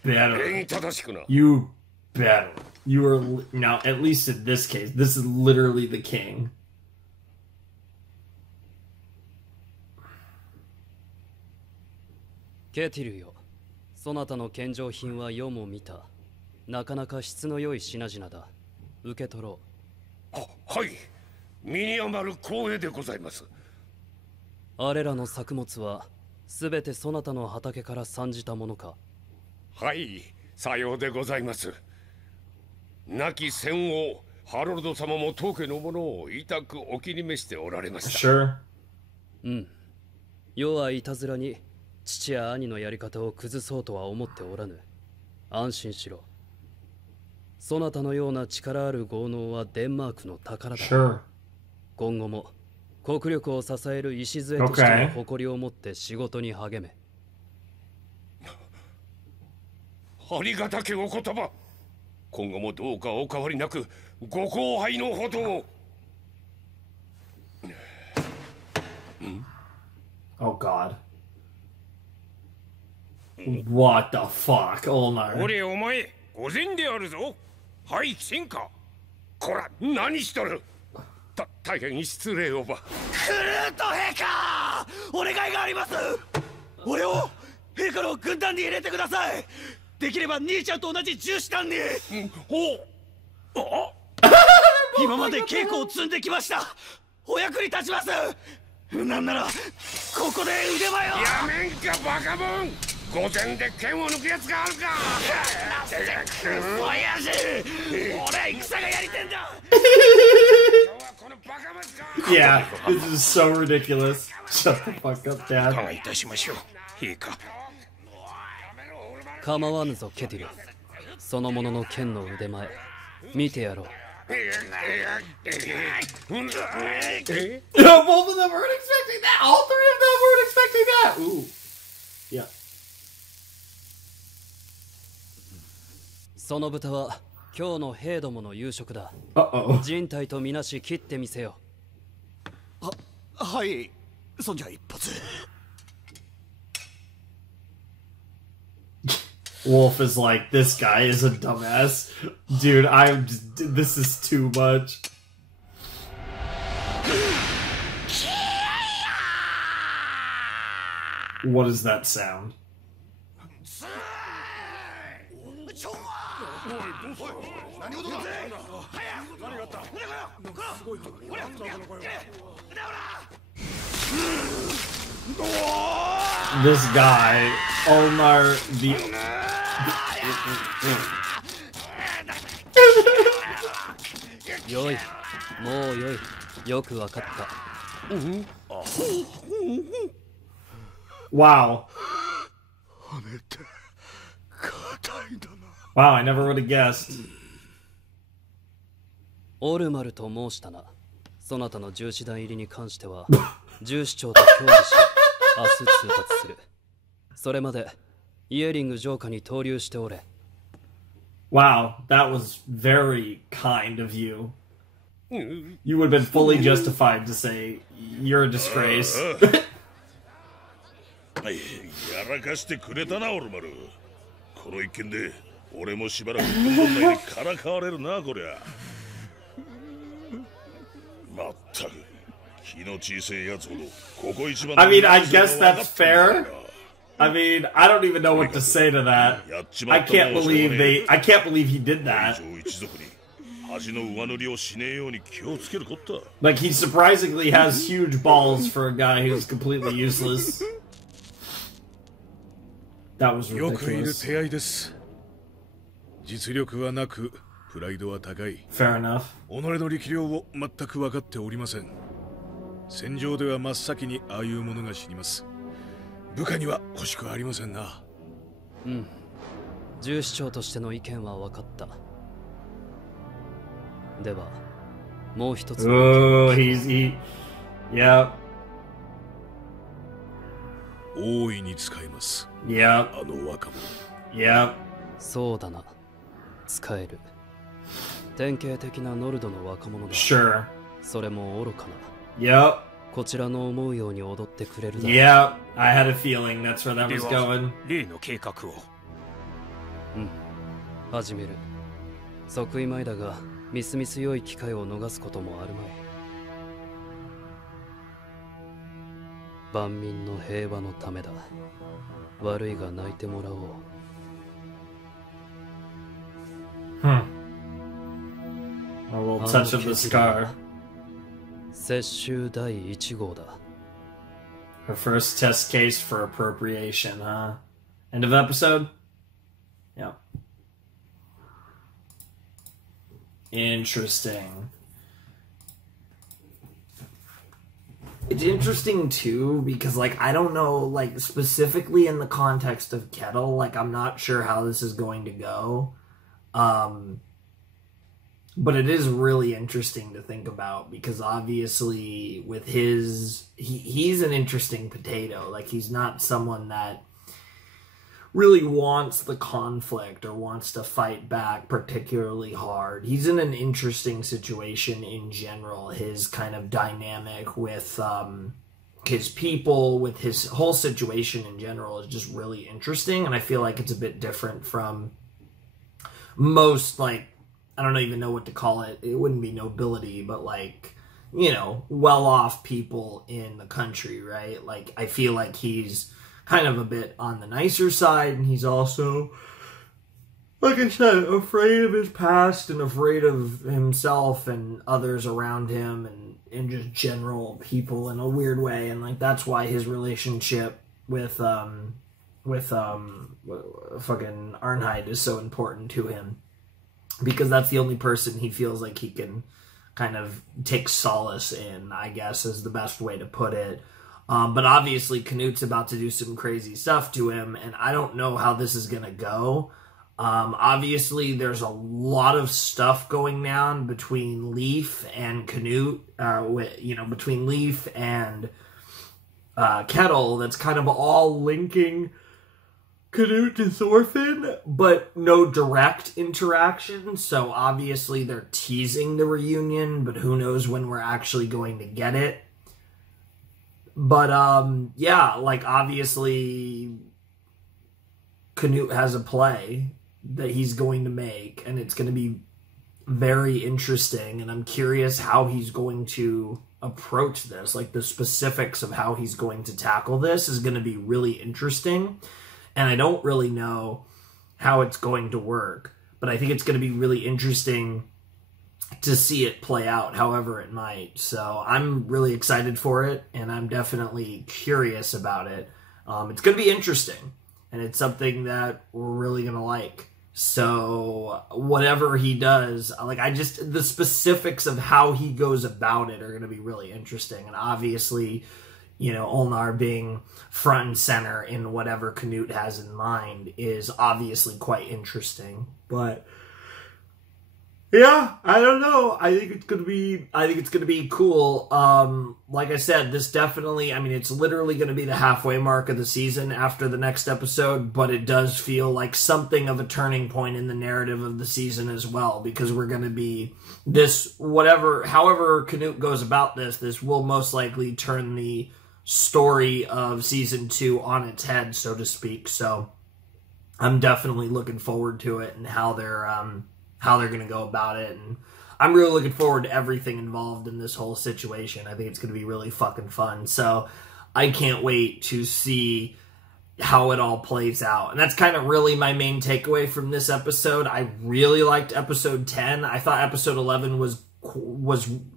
better. 正しくな。You better. You are now, at least in this case, this is literally the king. ケティルよ、そなたの献上品は世も見た。なかなか質の良い品々だ。受け取ろう。はい。身に余る光栄でございます。あれらの作物はすべてそなたの畑から産じたものか。はい、さようでございます。亡き先王ハロルド様も当家のものを痛くお気に召しておられました。Sure. 世はいたずらに父や兄のやり方を崩そうとは思っておらぬ。安心しろ。そなたのような力ある豪農はデンマークの宝だ。Sure. 今後も国力を支える礎としての誇りを持って仕事に励め。ありがたきお言葉。今後もどうかお変わりなくご後輩のほどを。Oh God. What the fuck, Olmar? 俺お前御前であるぞ。はいきせんか。こら何しとる。大変失礼をば。クルート陛下、お願いがあります。俺を陛下の軍団に入れてください。できれば兄ちゃんと同じ重視団に。今まで稽古を積んできました。お役に立ちます。なんならここで腕前を。やめんかバカモン。御前で剣を抜くやつがあるか。親父、俺は戦がやりてんだ。 Yeah, this is so ridiculous. Shut the fuck up, Dad. 考えいたしましょう、陛下。構わぬぞケティル。そのものの剣の腕前見てやろう。Both of them weren't expecting that. All three of them weren't expecting that. Ooh. Yeah. その豚は今日の兵どもの夕食だ。人体とみなし切ってみせよ。はい。そんじゃ一発。Wolf is like, this guy is a dumbass. Dude, this is too much. What is that sound? This guy, Omar the... Yoi. Mo yoi. Yoku wakatta. Wow. Wow, I never would have guessed. オルマルと申したな。そなたの重視団入りに関しては、重視長と協議し、明日通達する。それまで、イエリング城下に投留しておれ。Wow, that was very kind of you. You would have been fully justified to say, you're a disgrace. やらかしてくれたな、オルマル。この一件で、俺もしばらく軍団内でからかわれるな、こりゃ。まったく、気の小さいやつほど、ここ一番。I mean, I guess that's fair. I mean, I don't even know what to say to that. I can't believe he did that. Like, he surprisingly has huge balls for a guy who's completely useless. That was ridiculous. Fair enough. 己の力量を全く分かっておりません。戦場では真っ先にああいうものが死にます。部下には欲しくありませんな。うん。重視長としての意見は分かった。では、もう一つ。Yeah. 大いに使います。Yeah. あの若者。Yeah. そうだな。使える。典型的なノルドの若者だ。Sure. それも愚かな。Yep. こちらの思うように踊ってくれるだろう。Yeah, I had a feeling that's where that was going. 例の計画を。うん。始める。即位前だが、みすみす良い機会を逃すこともあるまい。万民の平和のためだ。悪いが泣いてもらおう。A little touch of the scar. 接収第1号だ。Her first test case for appropriation, huh? End of episode? Yeah. Interesting. It's interesting too because, like, I don't know, like, specifically in the context of Kettle, like, I'm not sure how this is going to go. But it is really interesting to think about because obviously with he's an interesting potato. Like, he's not someone that really wants the conflict or wants to fight back particularly hard. He's in an interesting situation in general. His kind of dynamic with his people, with his whole situation in general is just really interesting. And I feel like it's a bit different from most, like, I don't even know what to call it. It wouldn't be nobility, but, like, you know, well-off people in the country, right? Like, I feel like he's kind of a bit on the nicer side, and he's also, like I said, afraid of his past and afraid of himself and others around him and just general people in a weird way. And, like, that's why his relationship with fucking Arnheid is so important to him. Because that's the only person he feels like he can kind of take solace in, I guess, is the best way to put it. But obviously, Canute's about to do some crazy stuff to him, and I don't know how this is going to go. Obviously, there's a lot of stuff going down between Leaf and Canute, between Leaf and Kettle, that's kind of all linking Canute to Thorfinn, but no direct interaction, so obviously they're teasing the reunion, but who knows when we're actually going to get it. But, yeah, like, obviously, Canute has a play that he's going to make, and it's going to be very interesting, and I'm curious how he's going to approach this. Like, the specifics of how he's going to tackle this is going to be really interesting, and I don't really know how it's going to work, but I think it's going to be really interesting to see it play out however it might. So I'm really excited for it, and I'm definitely curious about it. It's going to be interesting, and it's something that we're really going to like. So whatever he does, like, the specifics of how he goes about it are going to be really interesting. And obviously, you know, Olnar being front and center in whatever Canute has in mind is obviously quite interesting. But yeah, I don't know. I think it's gonna be cool. Like I said, this definitely, I mean, it's literally gonna be the halfway mark of the season after the next episode, but it does feel like something of a turning point in the narrative of the season as well, because we're gonna be however Canute goes about this will most likely turn the story of season 2 on its head, so to speak. So I'm definitely looking forward to it and how they're going to go about it, and I'm really looking forward to everything involved in this whole situation. I think it's going to be really fucking fun, so I can't wait to see how it all plays out. And that's kind of really my main takeaway from this episode. I really liked episode 10. I thought episode 11 was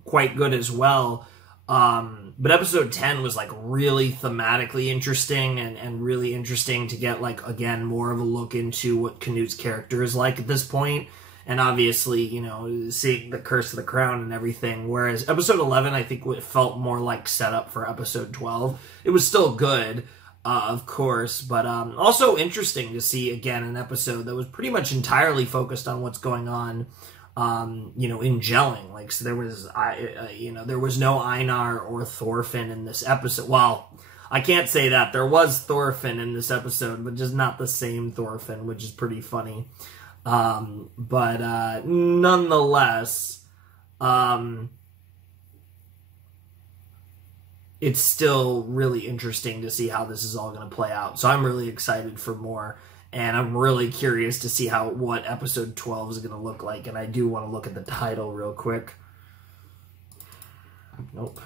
quite good as well, but episode 10 was like really thematically interesting and really interesting to get, like, again, more of a look into what Canute's character is like at this point. And obviously, you know, seeing the Curse of the Crown and everything. Whereas episode 11, I think, it felt more like setup for episode 12. It was still good, of course, but also interesting to see, again, an episode that was pretty much entirely focused on what's going on, you know, in gelling. Like, so there was no Einar or Thorfinn in this episode. Well, I can't say that. There was Thorfinn in this episode, but just not the same Thorfinn, which is pretty funny. But nonetheless, it's still really interesting to see how this is all going to play out. So I'm really excited for more, and I'm really curious to see what episode 12 is going to look like. And I do want to look at the title real quick. Nope.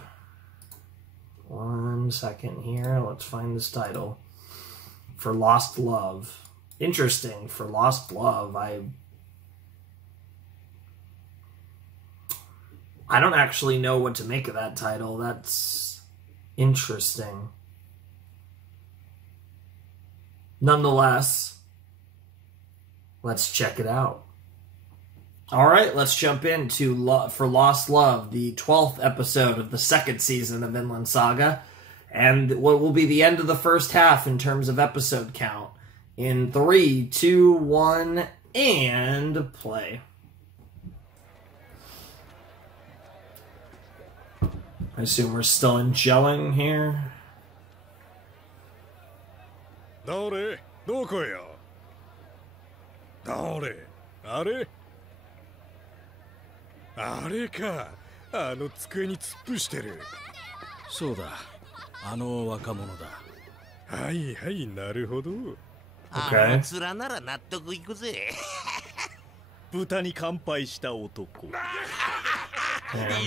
1 second here. Let's find this title. For Lost Love. Interesting. For Lost Love, I don't actually know what to make of that title. That's interesting. Nonetheless, let's check it out. Alright, let's jump into For Lost Love, the 12th episode of the 2nd season of Vinland Saga, and what will be the end of the first half in terms of episode count. In 3, 2, 1, and play. I assume we're still in gelling here. 誰どこよ誰あれあれかあの机に突っ伏してるそうだあの若者だはいはいなるほど Okay. あの面なら納得いくぜ豚に乾杯した男い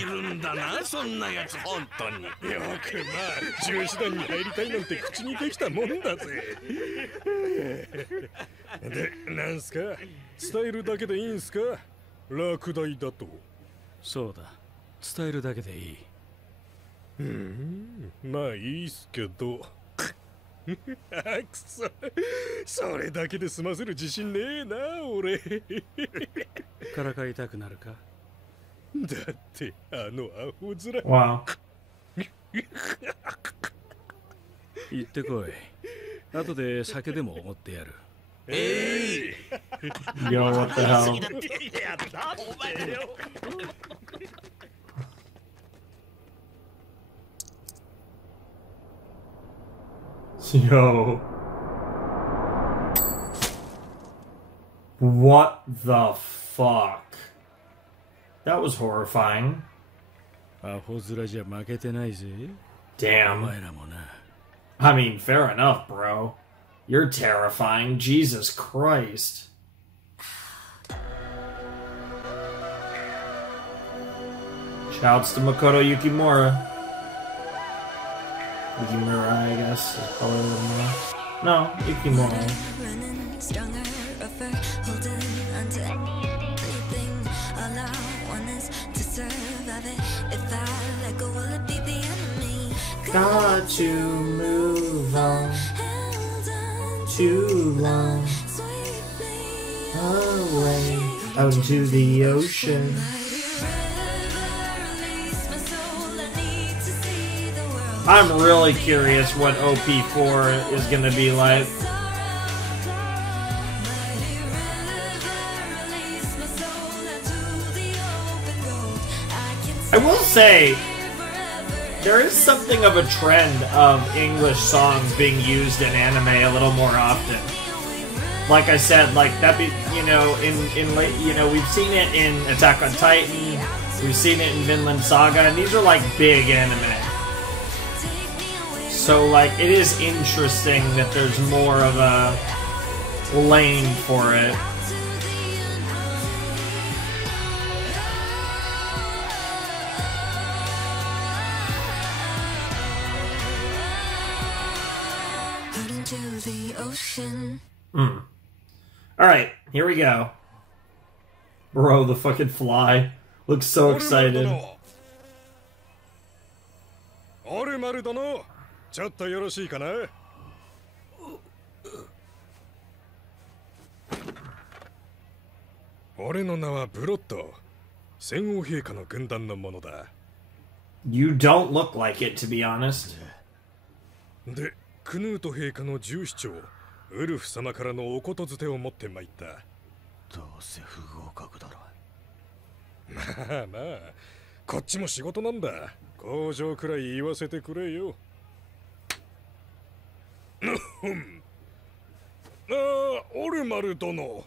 るんだなそんなやつ本当によくまあ重視団に入りたいなんて口にできたもんだぜでなんすか伝えるだけでいいんすか落第だとそうだ伝えるだけでいいまあいいっすけどあくそそれだけで済ませる自信ねえな俺からかいたくなるかだってあのアホ面わ行ってこい後で酒でもおごってやるYo, what the hell? Yo. What the fuck? That was horrifying. アホ面じゃ負けてないぜ Damn. お前らもな I mean, fair enough, bro. You're terrifying. Jesus Christ. Shouts to Makoto Yukimura. Yukimura, I guess. Is probably a little more. No, Yukimura. Got to move on. Too long. Away out to the ocean. I'm really curious what OP4 is going to be like. I will say, there is something of a trend of English songs being used in anime a little more often. Like I said, like that be, you know, we've seen it in Attack on Titan, we've seen it in Vinland Saga, and these are like big anime. So like it is interesting that there's more of a lane for it. Alright, here we go. Bro, the fucking fly. Looks so excited. You don't look like it, to be honest. で、クヌート陛下の従司長ウルフ様からのおことづてを持ってまいった。どうせ不合格だろ。まあまあ、こっちも仕事なんだ。工場くらい言わせてくれよ。オルマル殿、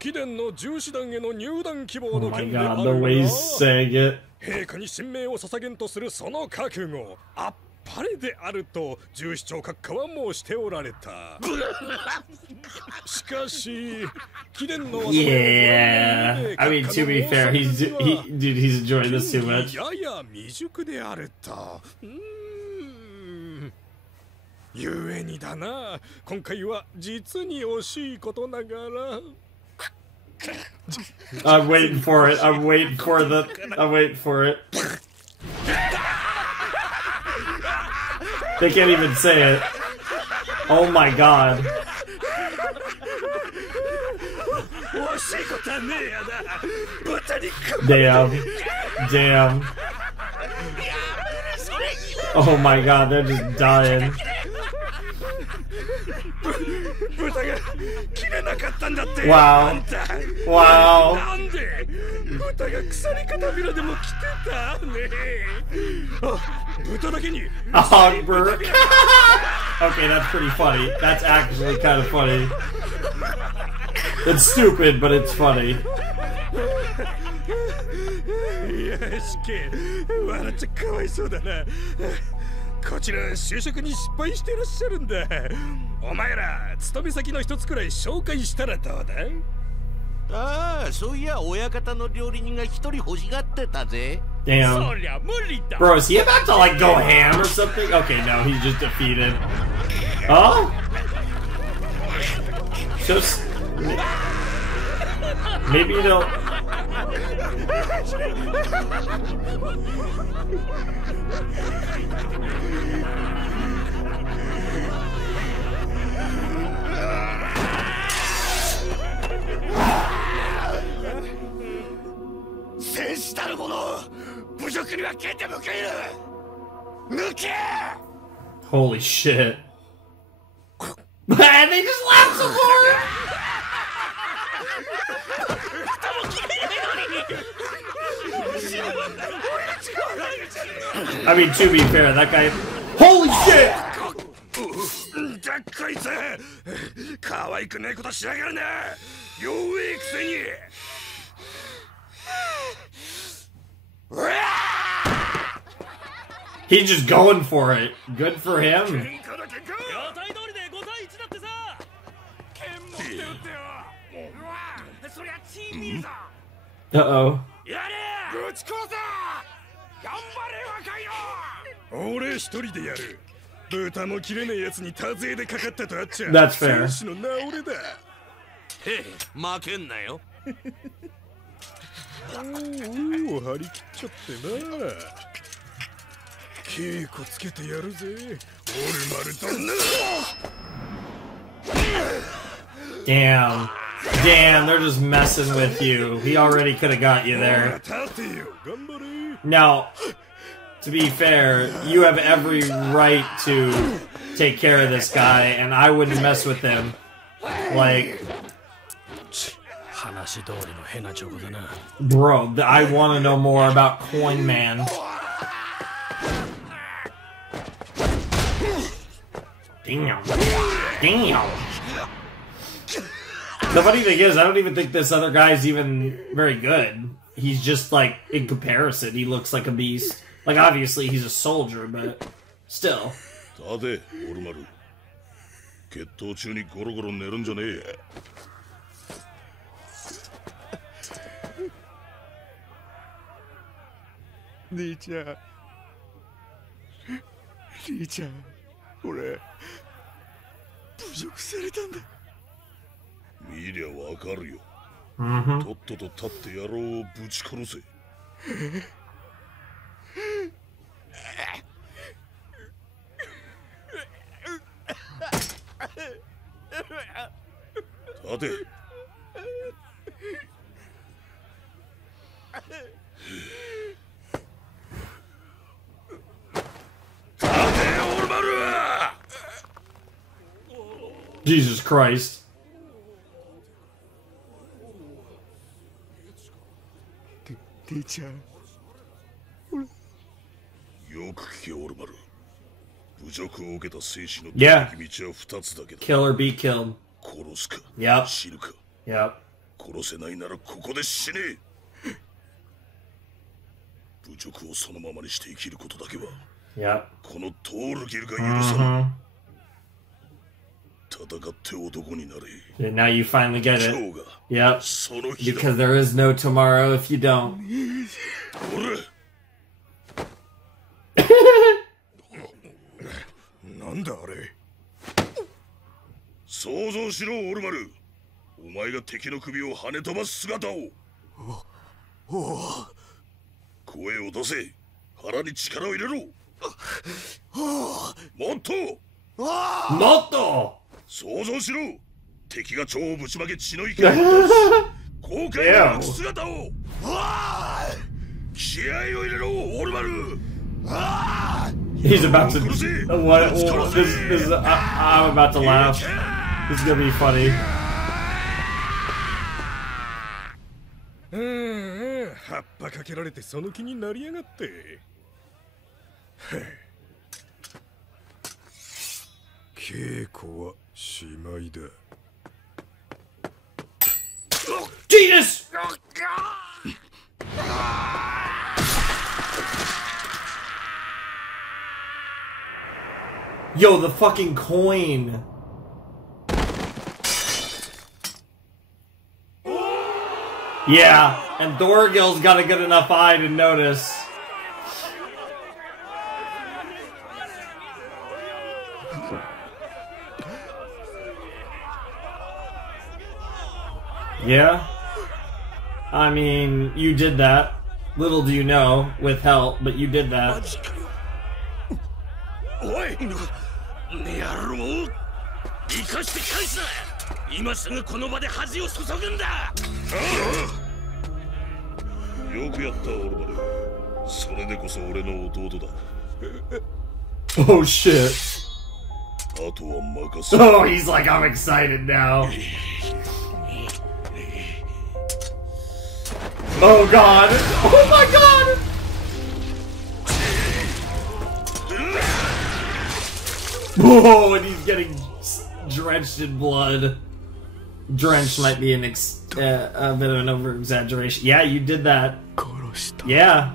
貴殿の従司団への入団希望の件であるが、陛下に神明を捧げんとするその覚悟、あっぱれであると従司長閣下は申しておられた。しかし、貴殿の Yeah, I mean, to be fair, he's enjoying this too much. やや未熟であると。ゆえにだな、今回は実に惜しいことながら。I'm waiting for it. I'm waiting for it. They can't even say it. Oh my god. Damn. Damn. Oh my god, they're just dying. Wow. Wow. Hogberg. Okay, that's pretty funny. That's actually kind of funny. It's stupid, but it's funny. What? こちら就職に失敗していらっしゃるんだ。お前ら勤め先の一つくらい紹介したらどうだ？ああ、そういや親方の料理人が一人欲しがってたぜ。Damn. Bro, is he about to like go ham or something? Okay, no, he's just defeated. Oh? Just maybe they'll. Holy shit. Man, they just laughed some more! I mean, to be fair, that guy... Holy shit! He's just going for it. Good for him. Uh-oh. 俺一人でやる。豚も切れねえやつに多勢でかかったとあっちゃ。That's fair. 戦士の名折れだ。へえ、負けんなよ。おお、張り切っちゃってな。稽古つけてやるぜ。オルマルトン。Damn. Damn, they're just messing with you. He already could have got you there. Now, to be fair, you have every right to take care of this guy, and I wouldn't mess with him. Like, bro, I want to know more about Coin Man. Damn. Damn. The funny thing is, I don't even think this other guy's even very good. He's just, like, in comparison, he looks like a beast. Like, obviously, he's a soldier, but still. さて、オルマル。決闘中にゴロゴロ寝るんじゃねえ。兄ちゃん。兄ちゃん、俺、侮辱されたんだ。見りゃわかるよ。Mm-hmm. とっとと立って野郎をぶち殺せ。立て。立て、オルマル。 Jesus Christ. 兄ちゃん。よく聞け、オルマル。侮辱を受けた生死の道は2つだけだ。Kill or be killed. 殺すか、Yep. 死ぬか。Yep. 殺せないならここで死ねえ。侮辱をそのままにして生きることだけは、Yep. このトールギルが許さない。戦って男になれ。 And now you finally get it. 今日が Yep. その日だ。 Because there is no tomorrow if you don't. なんだあれ。想像しろ、オルマル。お前が敵の首を跳ね飛ばす姿を。声を出せ。腹に力を入れろ。もっと。もっと。想像しろ。敵が蝶をぶちまけ血の池を落とす。後悔の姿を。気合を入れろ、オルマル。He's about to. What? This I'm about to laugh. This is gonna be funny. 葉っぱかけられてその気になりやがって。稽古はしまいだ。Jesus! Yo, the fucking coin. Yeah, and Thorgil's got a good enough eye to notice. Yeah. I mean, you did that. Little do you know, with help, but you did that. おい、野郎、生かして返す。今すぐこの場で恥を注ぐんだ。よくやった、オルマル。それでこそ俺の弟だ。Oh shit. あとは任せ。 Oh, he's like, I'm excited now. Oh god. Oh my god. Oh, and he's getting drenched in blood. Drenched might be a bit of an over-exaggeration. Yeah, you did that. Yeah.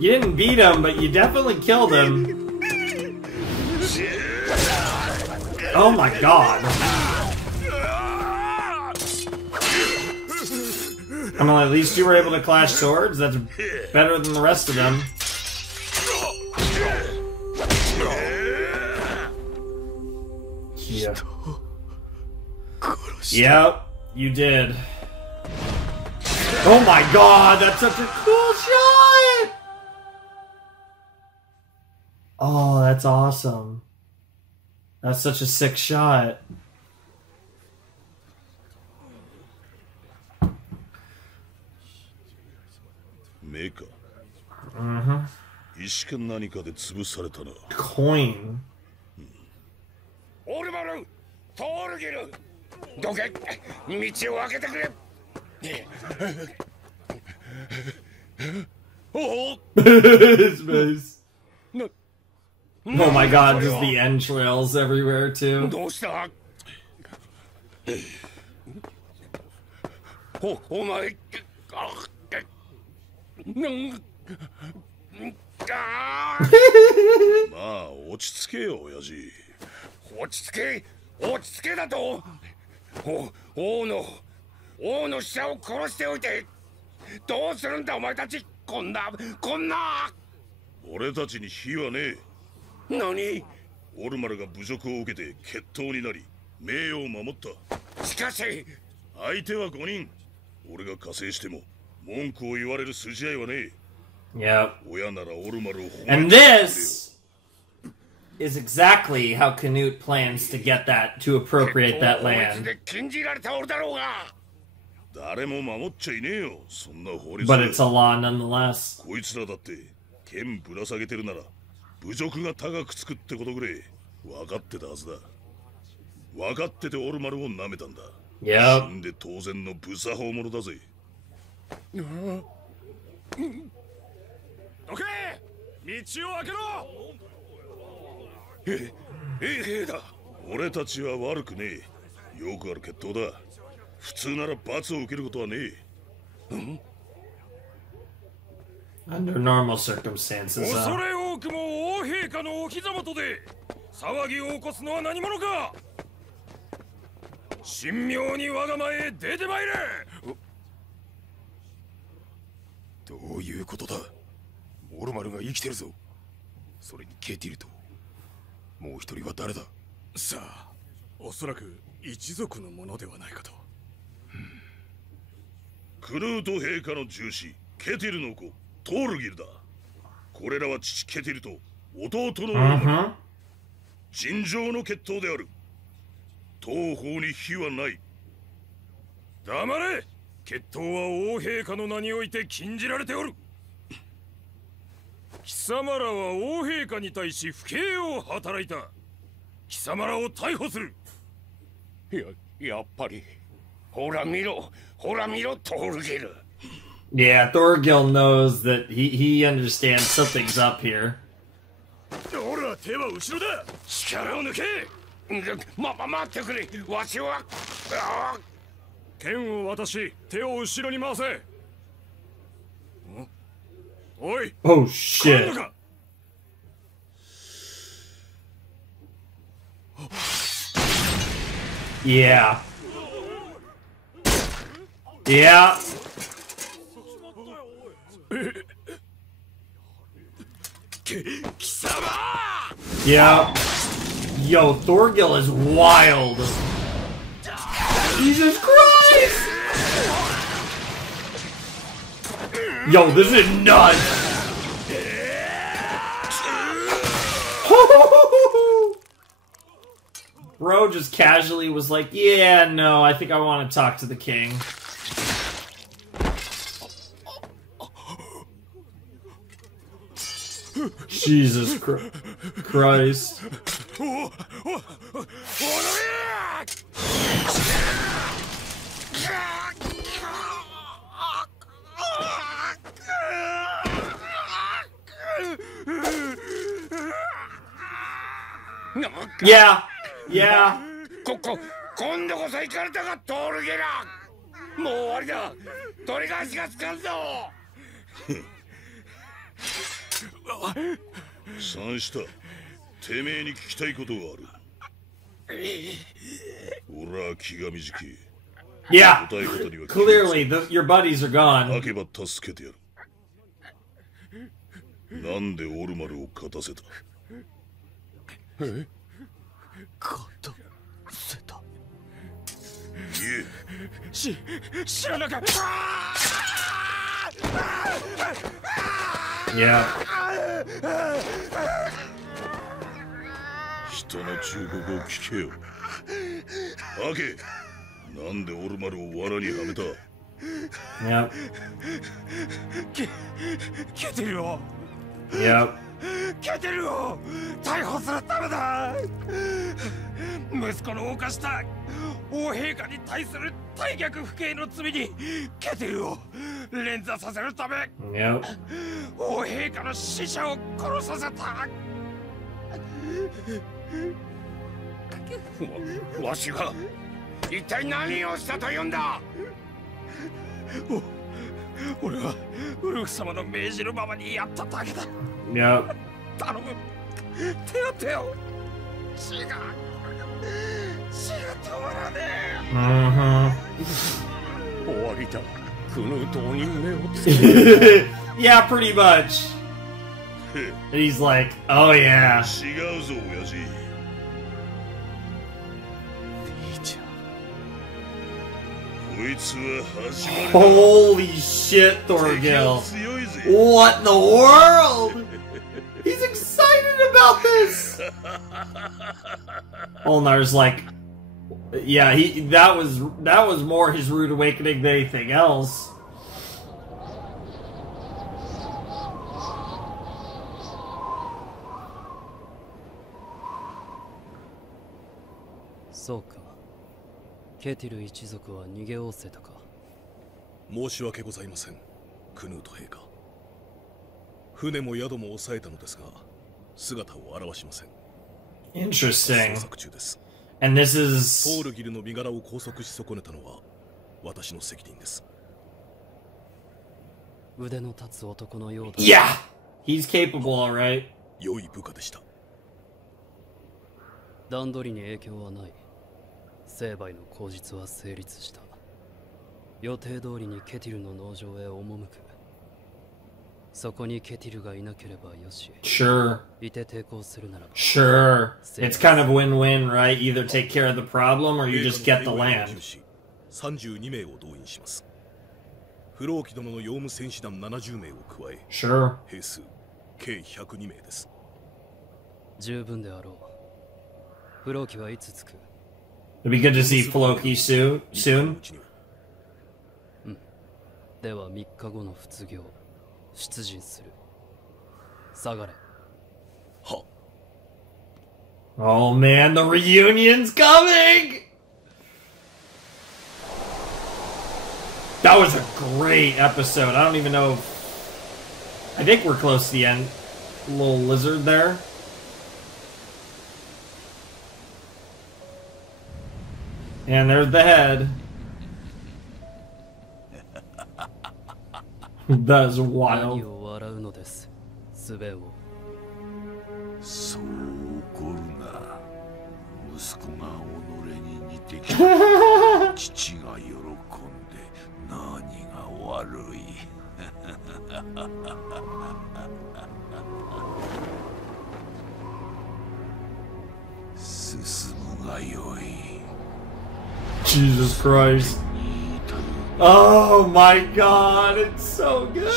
You didn't beat him, but you definitely killed him. Oh my god. I mean, at least you were able to clash swords. That's better than the rest of them. Yeah. Yep, you did. Oh my god, that's such a cool shot! Oh, that's awesome. That's such a sick shot. Mm-hmm. Coin. オルマル、トールギル、どけ、道を開けてくれ。His face. Oh my god, just the entrails everywhere too. どうした？お前、まあ落ち着けよ親父。落ち着けだと。王の使者を殺しておいてどうするんだお前たち。こんな。俺たちに非はねえ。何？オルマルが侮辱を受けて決闘になり名誉を守った。しかし相手は5人。俺が加勢しても文句を言われる筋合いはねえ。Yep. 親ならオルマルを褒めて。 And this is exactly how Canute plans to get that, to appropriate that land. 禁じられた俺だろうが。誰も守っちゃいねえよ、そんな法律。 But it's a law nonetheless. こいつらだって剣ぶら下げてるなら侮辱が高くつくってことぐらい分かってたはずだ。分かっててオルマルを舐めたんだ。Yep. 死んで当然の無作法者だぜ。どけ！道を開けろ！兵だ。俺たちは悪くねえ。よくある決闘だ。普通なら罰を受けることはねえ。Under normal circumstances, 恐れ多くも王陛下のお膝元で騒ぎを起こすのは何者か。神妙に我が前へ出てまいれ。どういうことだ。オルマルが生きてるぞ。それにケティルともう一人は誰だ。さあ、おそらく一族のものではないかと。クルート陛下の重視ケティルの子トールギルだ。これらは父ケティルと弟のオルマル。尋常の決闘である。当法に非はない。黙れ。決闘は王陛下の名において禁じられておる。貴様らは王陛下に対し不敬を働いた。貴様らを逮捕する。やっぱり。ほら見ろトールギル。 Yeah, Thorgil knows that he understands something's up here. ほら手は後ろだ。力を抜け。待ってくれ。わしは剣を渡し手を後ろに回せ。おい。Oh shit. Yeah. Yeah. Yeah. Yo, Thorgil is wild. Jesus Christ! Yo, this is nuts! Bro just casually was like, yeah, no, I think I want to talk to the king. Jesus Christ. Yeah. Yeah. 今度こそ行かれたかトールゲラ。もう終わりだ。取り返しがつかんぞ。三下、てめえに聞きたいことがある。俺は気が短い。Yeah, clearly your buddies are gone. 開けば助けてやる。なんでオルマルを勝たせた？勝たせた。いえ。知らなかった。Yeah. 人の忠告を聞けよ。開け。なんでオルマルを罠にはめた？ Yep. ケテルを。Yep. ケテルを逮捕するためだ。息子の犯した王陛下に対する大逆不敬の罪にケテルを連座させるため、Yep. 王陛下の使者を殺させた。わしが一体何をしたというんだ。俺はウルフ様の命じるままにやっただけだ。Yep. 頼む、手当てを。血が止まらねえ。終わりだ。クヌートに目をつけ。Yeah, pretty much. And he's like, oh yeah. 違うぞ親父。こいつは始まりだ。 Holy shit, Thorgil. What in the world? He's excited about this. Olnar's like, yeah, that was more his rude awakening than anything else. So. ケティル一族は逃げおおせたか。申し訳ございません、クヌート陛下。船も宿も抑えたのですが、姿を現しません。Interesting. 捜索中です。And this is トールギルの身柄を拘束し損ねたのは私の責任です。腕の立つ男のようだ。Yeah, he's capable, alright. 良い部下でした。段取りに影響はない。成敗の口実は成立した。予定通りにケティルの農場へ赴く。そこにケティルがいなければよし。Sure. いて抵抗するならば。Sure. It's kind of win-win, right? Either take care of the problem or you just get the land. 32名を動員します。フローキ殿の用務戦士団70名を加え、Sure. 兵数計102名です。十分であろう。フローキはいつ着く？It'd be good to see Floki soon. では3日後の卒業、出陣する。下がれ。は。Oh man, the reunion's coming! That was a great episode. I don't even know if... I think we're close to the end. Little lizard there. And there's the head. That is wild. そう怒るな。息子が己に似てきた。父が喜んで何が悪い。進むがよい。Jesus Christ. Oh my god, it's so good.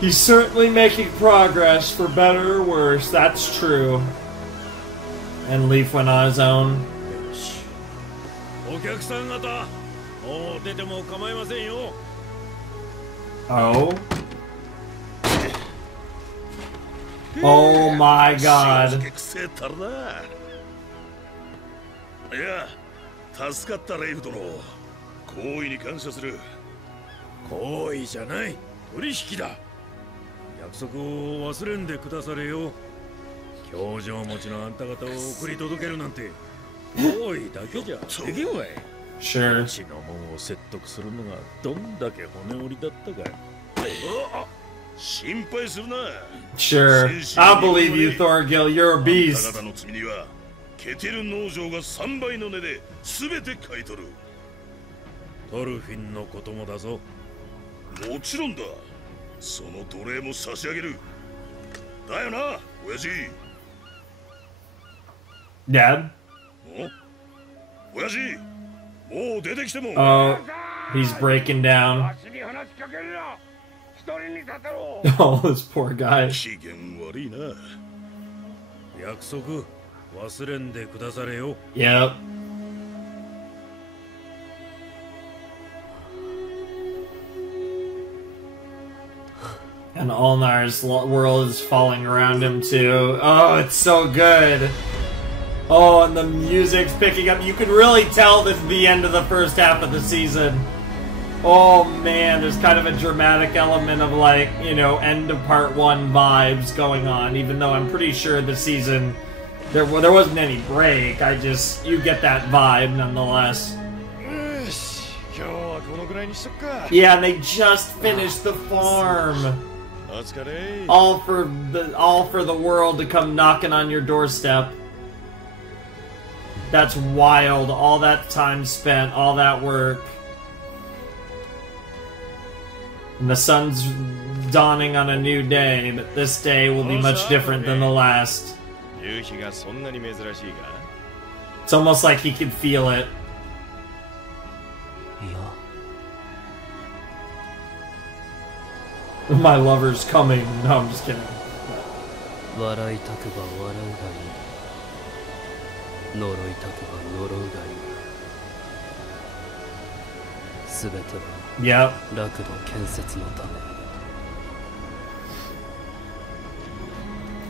He's certainly making progress, for better or worse, that's true. And Leaf went on his own. お客さん方、もう出ても構いませんよ。Oh? Oh my god. いや、助かったレイフ殿。好意に感謝する。好意じゃない、取引だ。約束を忘れんでくだされよ。表情持ちのあんた方を送り届けるなんて好意だけじゃできんわい。Sure. うちの門を説得するのがどんだけ骨折りだったか。Sure, I'll believe you, Thorgil. You're a beast. ケテル農場が3倍の値で全て買い取る。トルフィンのこともだぞ。もちろんだ。その奴隷も差し上げる。だよな、親父。Dad? 親父、もう出てきても。Oh, he's breaking down. Oh, this poor guy. 機嫌悪いな。約束忘れんでくだされよ。Yep. And Ulnar's world is falling around him too. Oh, it's so good. Oh, and the music's picking up. You can really tell this is the end of the first half of the season. Oh man, there's kind of a dramatic element of, like, you know, end of part 1 vibes going on, even though I'm pretty sure the season, there wasn't any break. You get that vibe nonetheless. Yeah, and they just finished the farm. All for the world to come knocking on your doorstep. That's wild. All that time spent, all that work. And the sun's dawning on a new day, but this day will be much different than the last. It's almost like he could feel it. My lover's coming. No, I'm just kidding. Yep.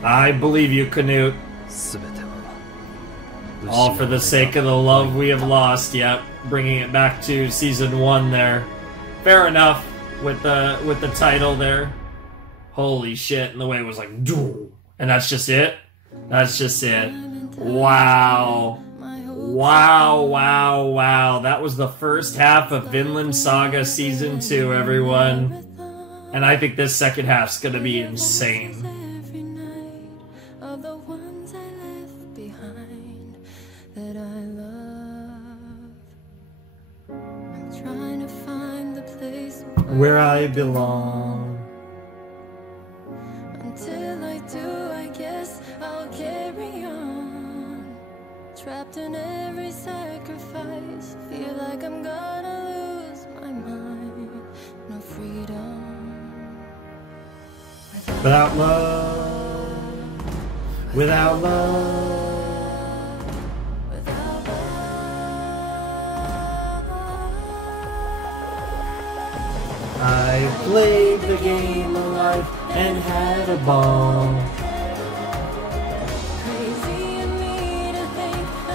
I believe you, Canute. All for the sake of the love we have lost. Yep, bringing it back to season 1 there. Fair enough with the title there. Holy shit! And the way it was like, doo, and that's just it. That's just it. Wow. Wow, wow, wow. That was the first half of Vinland Saga Season 2, everyone. And I think this second half's gonna be insane. Where I belong. Until I do, I guess I'll carry on. Trapped in every sacrifice, feel like I'm gonna lose my mind. No freedom without love. Without love. I played the game of life and had a ball.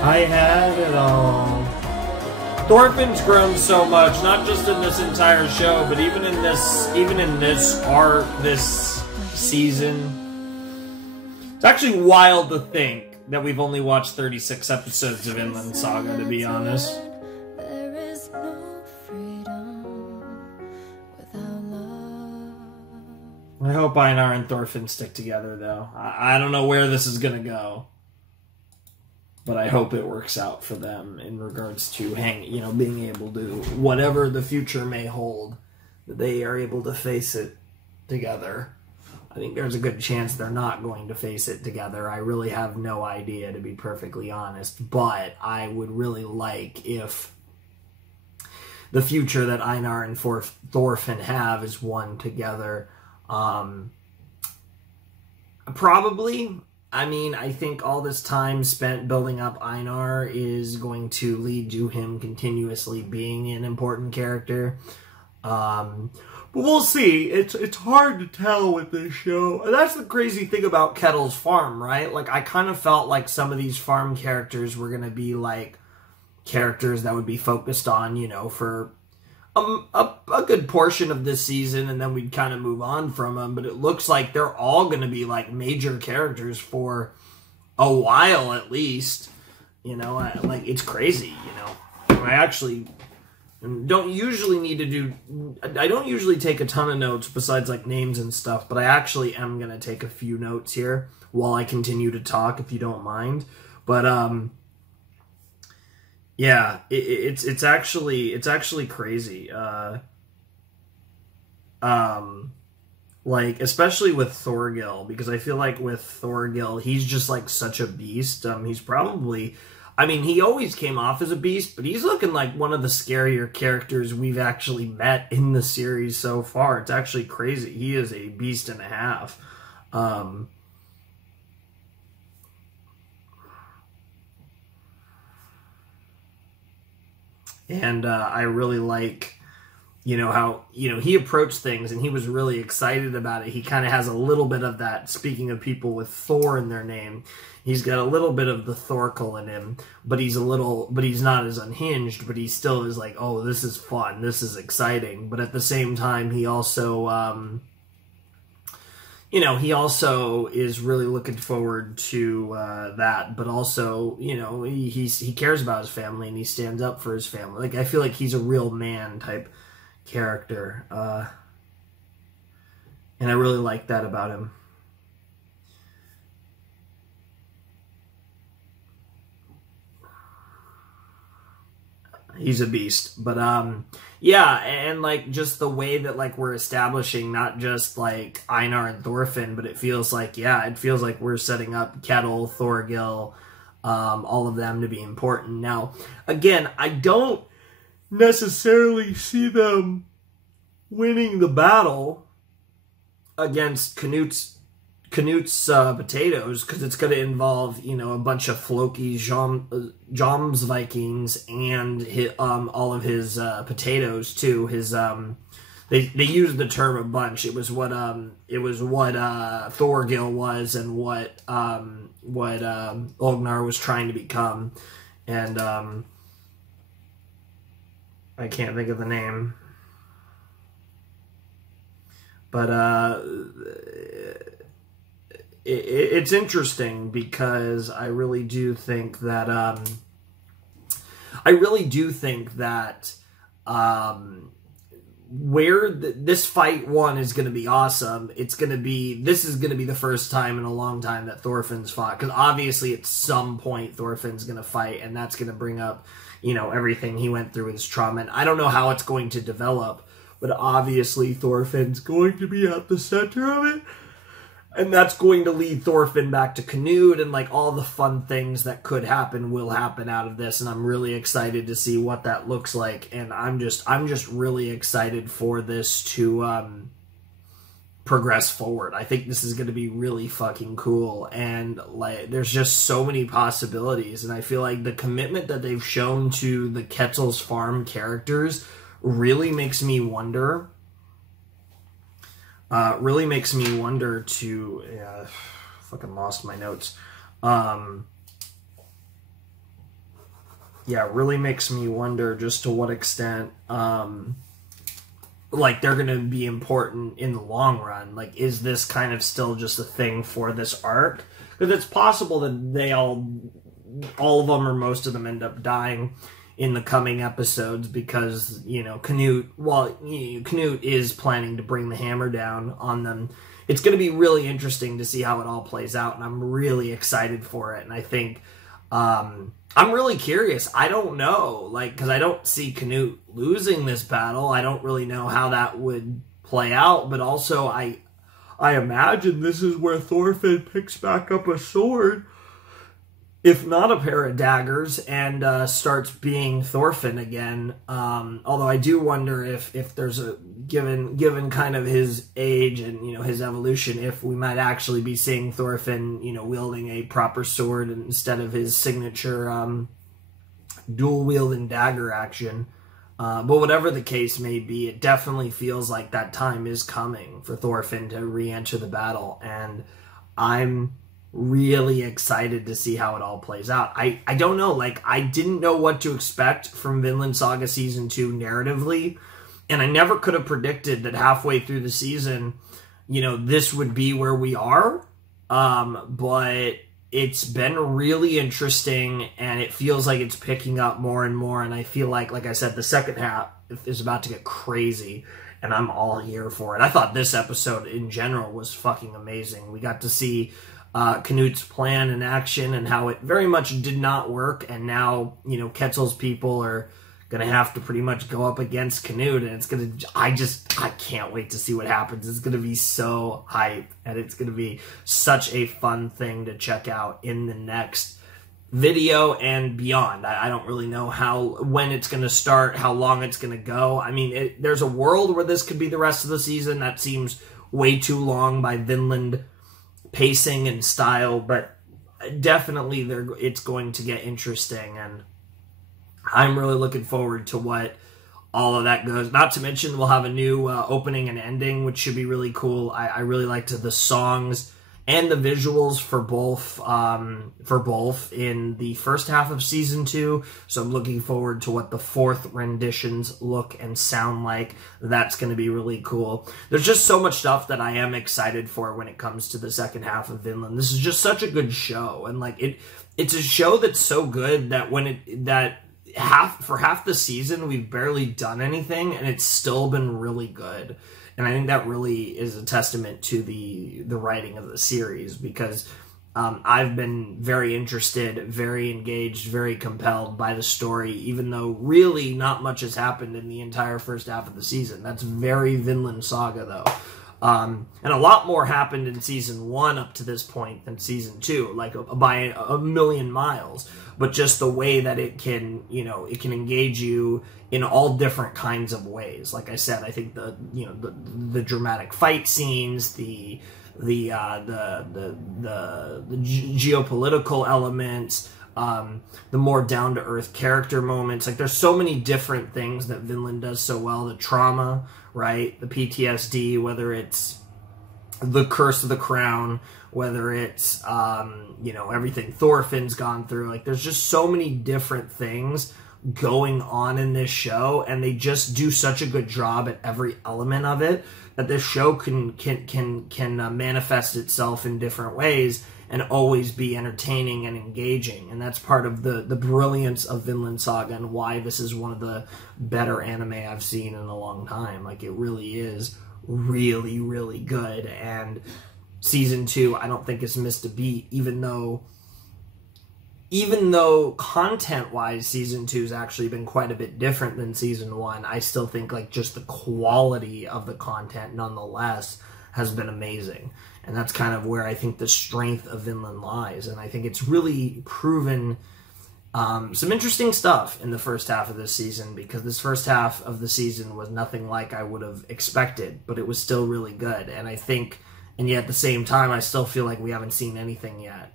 I had it all. Thorfinn's grown so much, not just in this entire show, but even in this arc, this season. It's actually wild to think that we've only watched 36 episodes of Vinland Saga, to be honest. I hope Einar and Thorfinn stick together, though. I don't know where this is going to go. But I hope it works out for them in regards to being able to, whatever the future may hold, that they are able to face it together. I think there's a good chance they're not going to face it together. I really have no idea, to be perfectly honest. But I would really like if the future that Einar and Thorfinn have is one together. Probably. I mean, I think all this time spent building up Einar is going to lead to him continuously being an important character. But we'll see. It's hard to tell with this show. And that's the crazy thing about Kettle's Farm, right? Like, I kind of felt like some of these farm characters were going to be, like, characters that would be focused on, for a good portion of this season, and then we'd kind of move on from them. But it looks like they're all going to be like major characters for a while at least. Like, it's crazy. I actually don't usually need to do... I don't usually take a ton of notes besides, like, names and stuff, but I actually am going to take a few notes here while I continue to talk, if you don't mind. But, yeah, it's actually crazy. Like, especially with Thorgil, because I feel like with Thorgil, he's just, like, such a beast. He's probably... I mean, he always came off as a beast, but he's looking like one of the scarier characters we've actually met in the series so far. It's actually crazy. He is a beast and a half. And I really like... how, he approached things and he was really excited about it. He kind of has a little bit of that, speaking of people with Thor in their name, he's got a little bit of the Thorkel in him, but he's not as unhinged, but he still is like, oh, this is fun, this is exciting. But at the same time, he also, he also is really looking forward to that, but also, he cares about his family and he stands up for his family. Like, I feel like he's a real man type character, and I really like that about him. He's a beast. But yeah, and like just the way that like we're establishing not just like Einar and Thorfinn, but it feels like we're setting up Kettle, Thorgil, all of them to be important. Now, again, I don't necessarily see them winning the battle against Canute's potatoes, because it's going to involve, a bunch of Floki Joms Vikings and all of his potatoes too. His they used the term a bunch. It was what Thorgil was and what Ognar was trying to become, and I can't think of the name. But it's interesting because I really do think that where this fight one is going to be awesome. This is going to be the first time in a long time that Thorfinn's fought, because obviously at some point Thorfinn's going to fight, and that's going to bring up everything he went through with his trauma. And I don't know how it's going to develop, but obviously Thorfinn's going to be at the center of it. And that's going to lead Thorfinn back to Canute, and like all the fun things that could happen will happen out of this. And I'm really excited to see what that looks like. And I'm just really excited for this to progress forward. I think this is going to be really fucking cool. And like, there's just so many possibilities. And I feel like the commitment that they've shown to the Ketzel's Farm characters really makes me wonder. Fucking lost my notes. Really makes me wonder just to what extent, like, they're gonna be important in the long run. Like, is this kind of still just a thing for this arc? Because it's possible that they all of them or most of them end up dying in the coming episodes, because, Canute is planning to bring the hammer down on them. It's going to be really interesting to see how it all plays out, and I'm really excited for it. And I think, I'm really curious. I don't know, like, because I don't see Canute losing this battle. I don't really know how that would play out, but also I imagine this is where Thorfinn picks back up a sword, if not a pair of daggers, and starts being Thorfinn again. Although I do wonder if there's a given kind of his age and his evolution, if we might actually be seeing Thorfinn wielding a proper sword instead of his signature dual wielding dagger action. But whatever the case may be, it definitely feels like that time is coming for Thorfinn to re-enter the battle, and I'm really excited to see how it all plays out. I don't know, like, I didn't know what to expect from Vinland Saga Season 2 narratively, and I never could have predicted that halfway through the season, this would be where we are, but it's been really interesting, and it feels like it's picking up more and more, and I feel like I said, the second half is about to get crazy, and I'm all here for it. I thought this episode in general was fucking amazing. We got to see Canute's plan in action and how it very much did not work, and now, you know, Quetzal's people are going to have to pretty much go up against Canute, and it's going to, I can't wait to see what happens. It's going to be so hype, and it's going to be such a fun thing to check out in the next video and beyond. I don't really know when it's going to start, how long it's going to go. I mean, there's a world where this could be the rest of the season. That seems way too long by Vinland pacing and style, but definitely it's going to get interesting, and I'm really looking forward to what all of that goes. Not to mention, we'll have a new opening and ending, which should be really cool. I really liked the songs and the visuals for both in the first half of Season 2, so I'm looking forward to what the fourth renditions look and sound like. That's going to be really cool. There's just so much stuff that I am excited for when it comes to the second half of Vinland. This is just such a good show, and it's a show that's so good that for half the season, we've barely done anything, and it's still been really good. And I think that really is a testament to the writing of the series, because I've been very interested, very engaged, very compelled by the story, even though really not much has happened in the entire first half of the season. That's very Vinland Saga, though. And a lot more happened in Season 1 up to this point than Season 2, like by a million miles. But just the way that it can, you know, it can engage you in all different kinds of ways. Like I said, I think the dramatic fight scenes, the geopolitical elements, the more down-to-earth character moments. Like, there's so many different things that Vinland does so well. The trauma, right? The PTSD, whether it's the Curse of the Crown, whether it's, everything Thorfinn's gone through. Like, there's just so many different things going on in this show, and they just do such a good job at every element of it that this show can manifest itself in different ways and always be entertaining and engaging. And that's part of the brilliance of Vinland Saga and why this is one of the better anime I've seen in a long time. Like, it really is really, really good. And Season 2, I don't think it's missed a beat, even though content-wise, Season 2 has actually been quite a bit different than Season 1. I still think, like, just the quality of the content, nonetheless, has been amazing. And that's kind of where I think the strength of Vinland lies. And I think it's really proven some interesting stuff in the first half of this season, because this first half of the season was nothing like I would have expected, but it was still really good. And I think, and yet at the same time, I still feel like we haven't seen anything yet,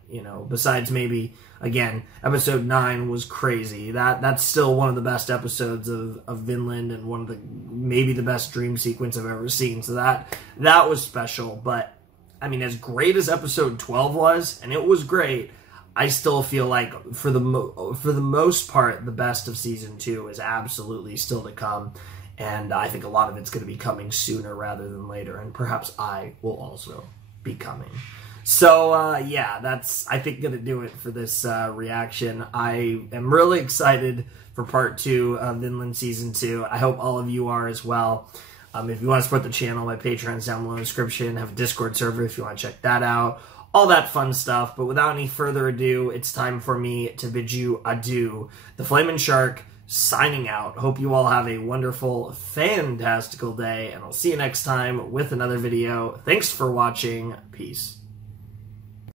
besides maybe, again, episode 9 was crazy. That's still one of the best episodes of Vinland, and one of maybe the best dream sequence I've ever seen. So that was special. But I mean, as great as episode 12 was, and it was great, I still feel like for the most part, the best of Season 2 is absolutely still to come. And I think a lot of it's going to be coming sooner rather than later. And perhaps I will also be coming. So, yeah, that's, I think, going to do it for this reaction. I am really excited for Part 2 of Vinland Season 2. I hope all of you are as well. If you want to support the channel, my Patreon's down below in the description. I have a Discord server if you want to check that out. All that fun stuff. But without any further ado, it's time for me to bid you adieu. The Flamin' Shark signing out. Hope you all have a wonderful, fantastical day, and I'll see you next time with another video. Thanks for watching. Peace.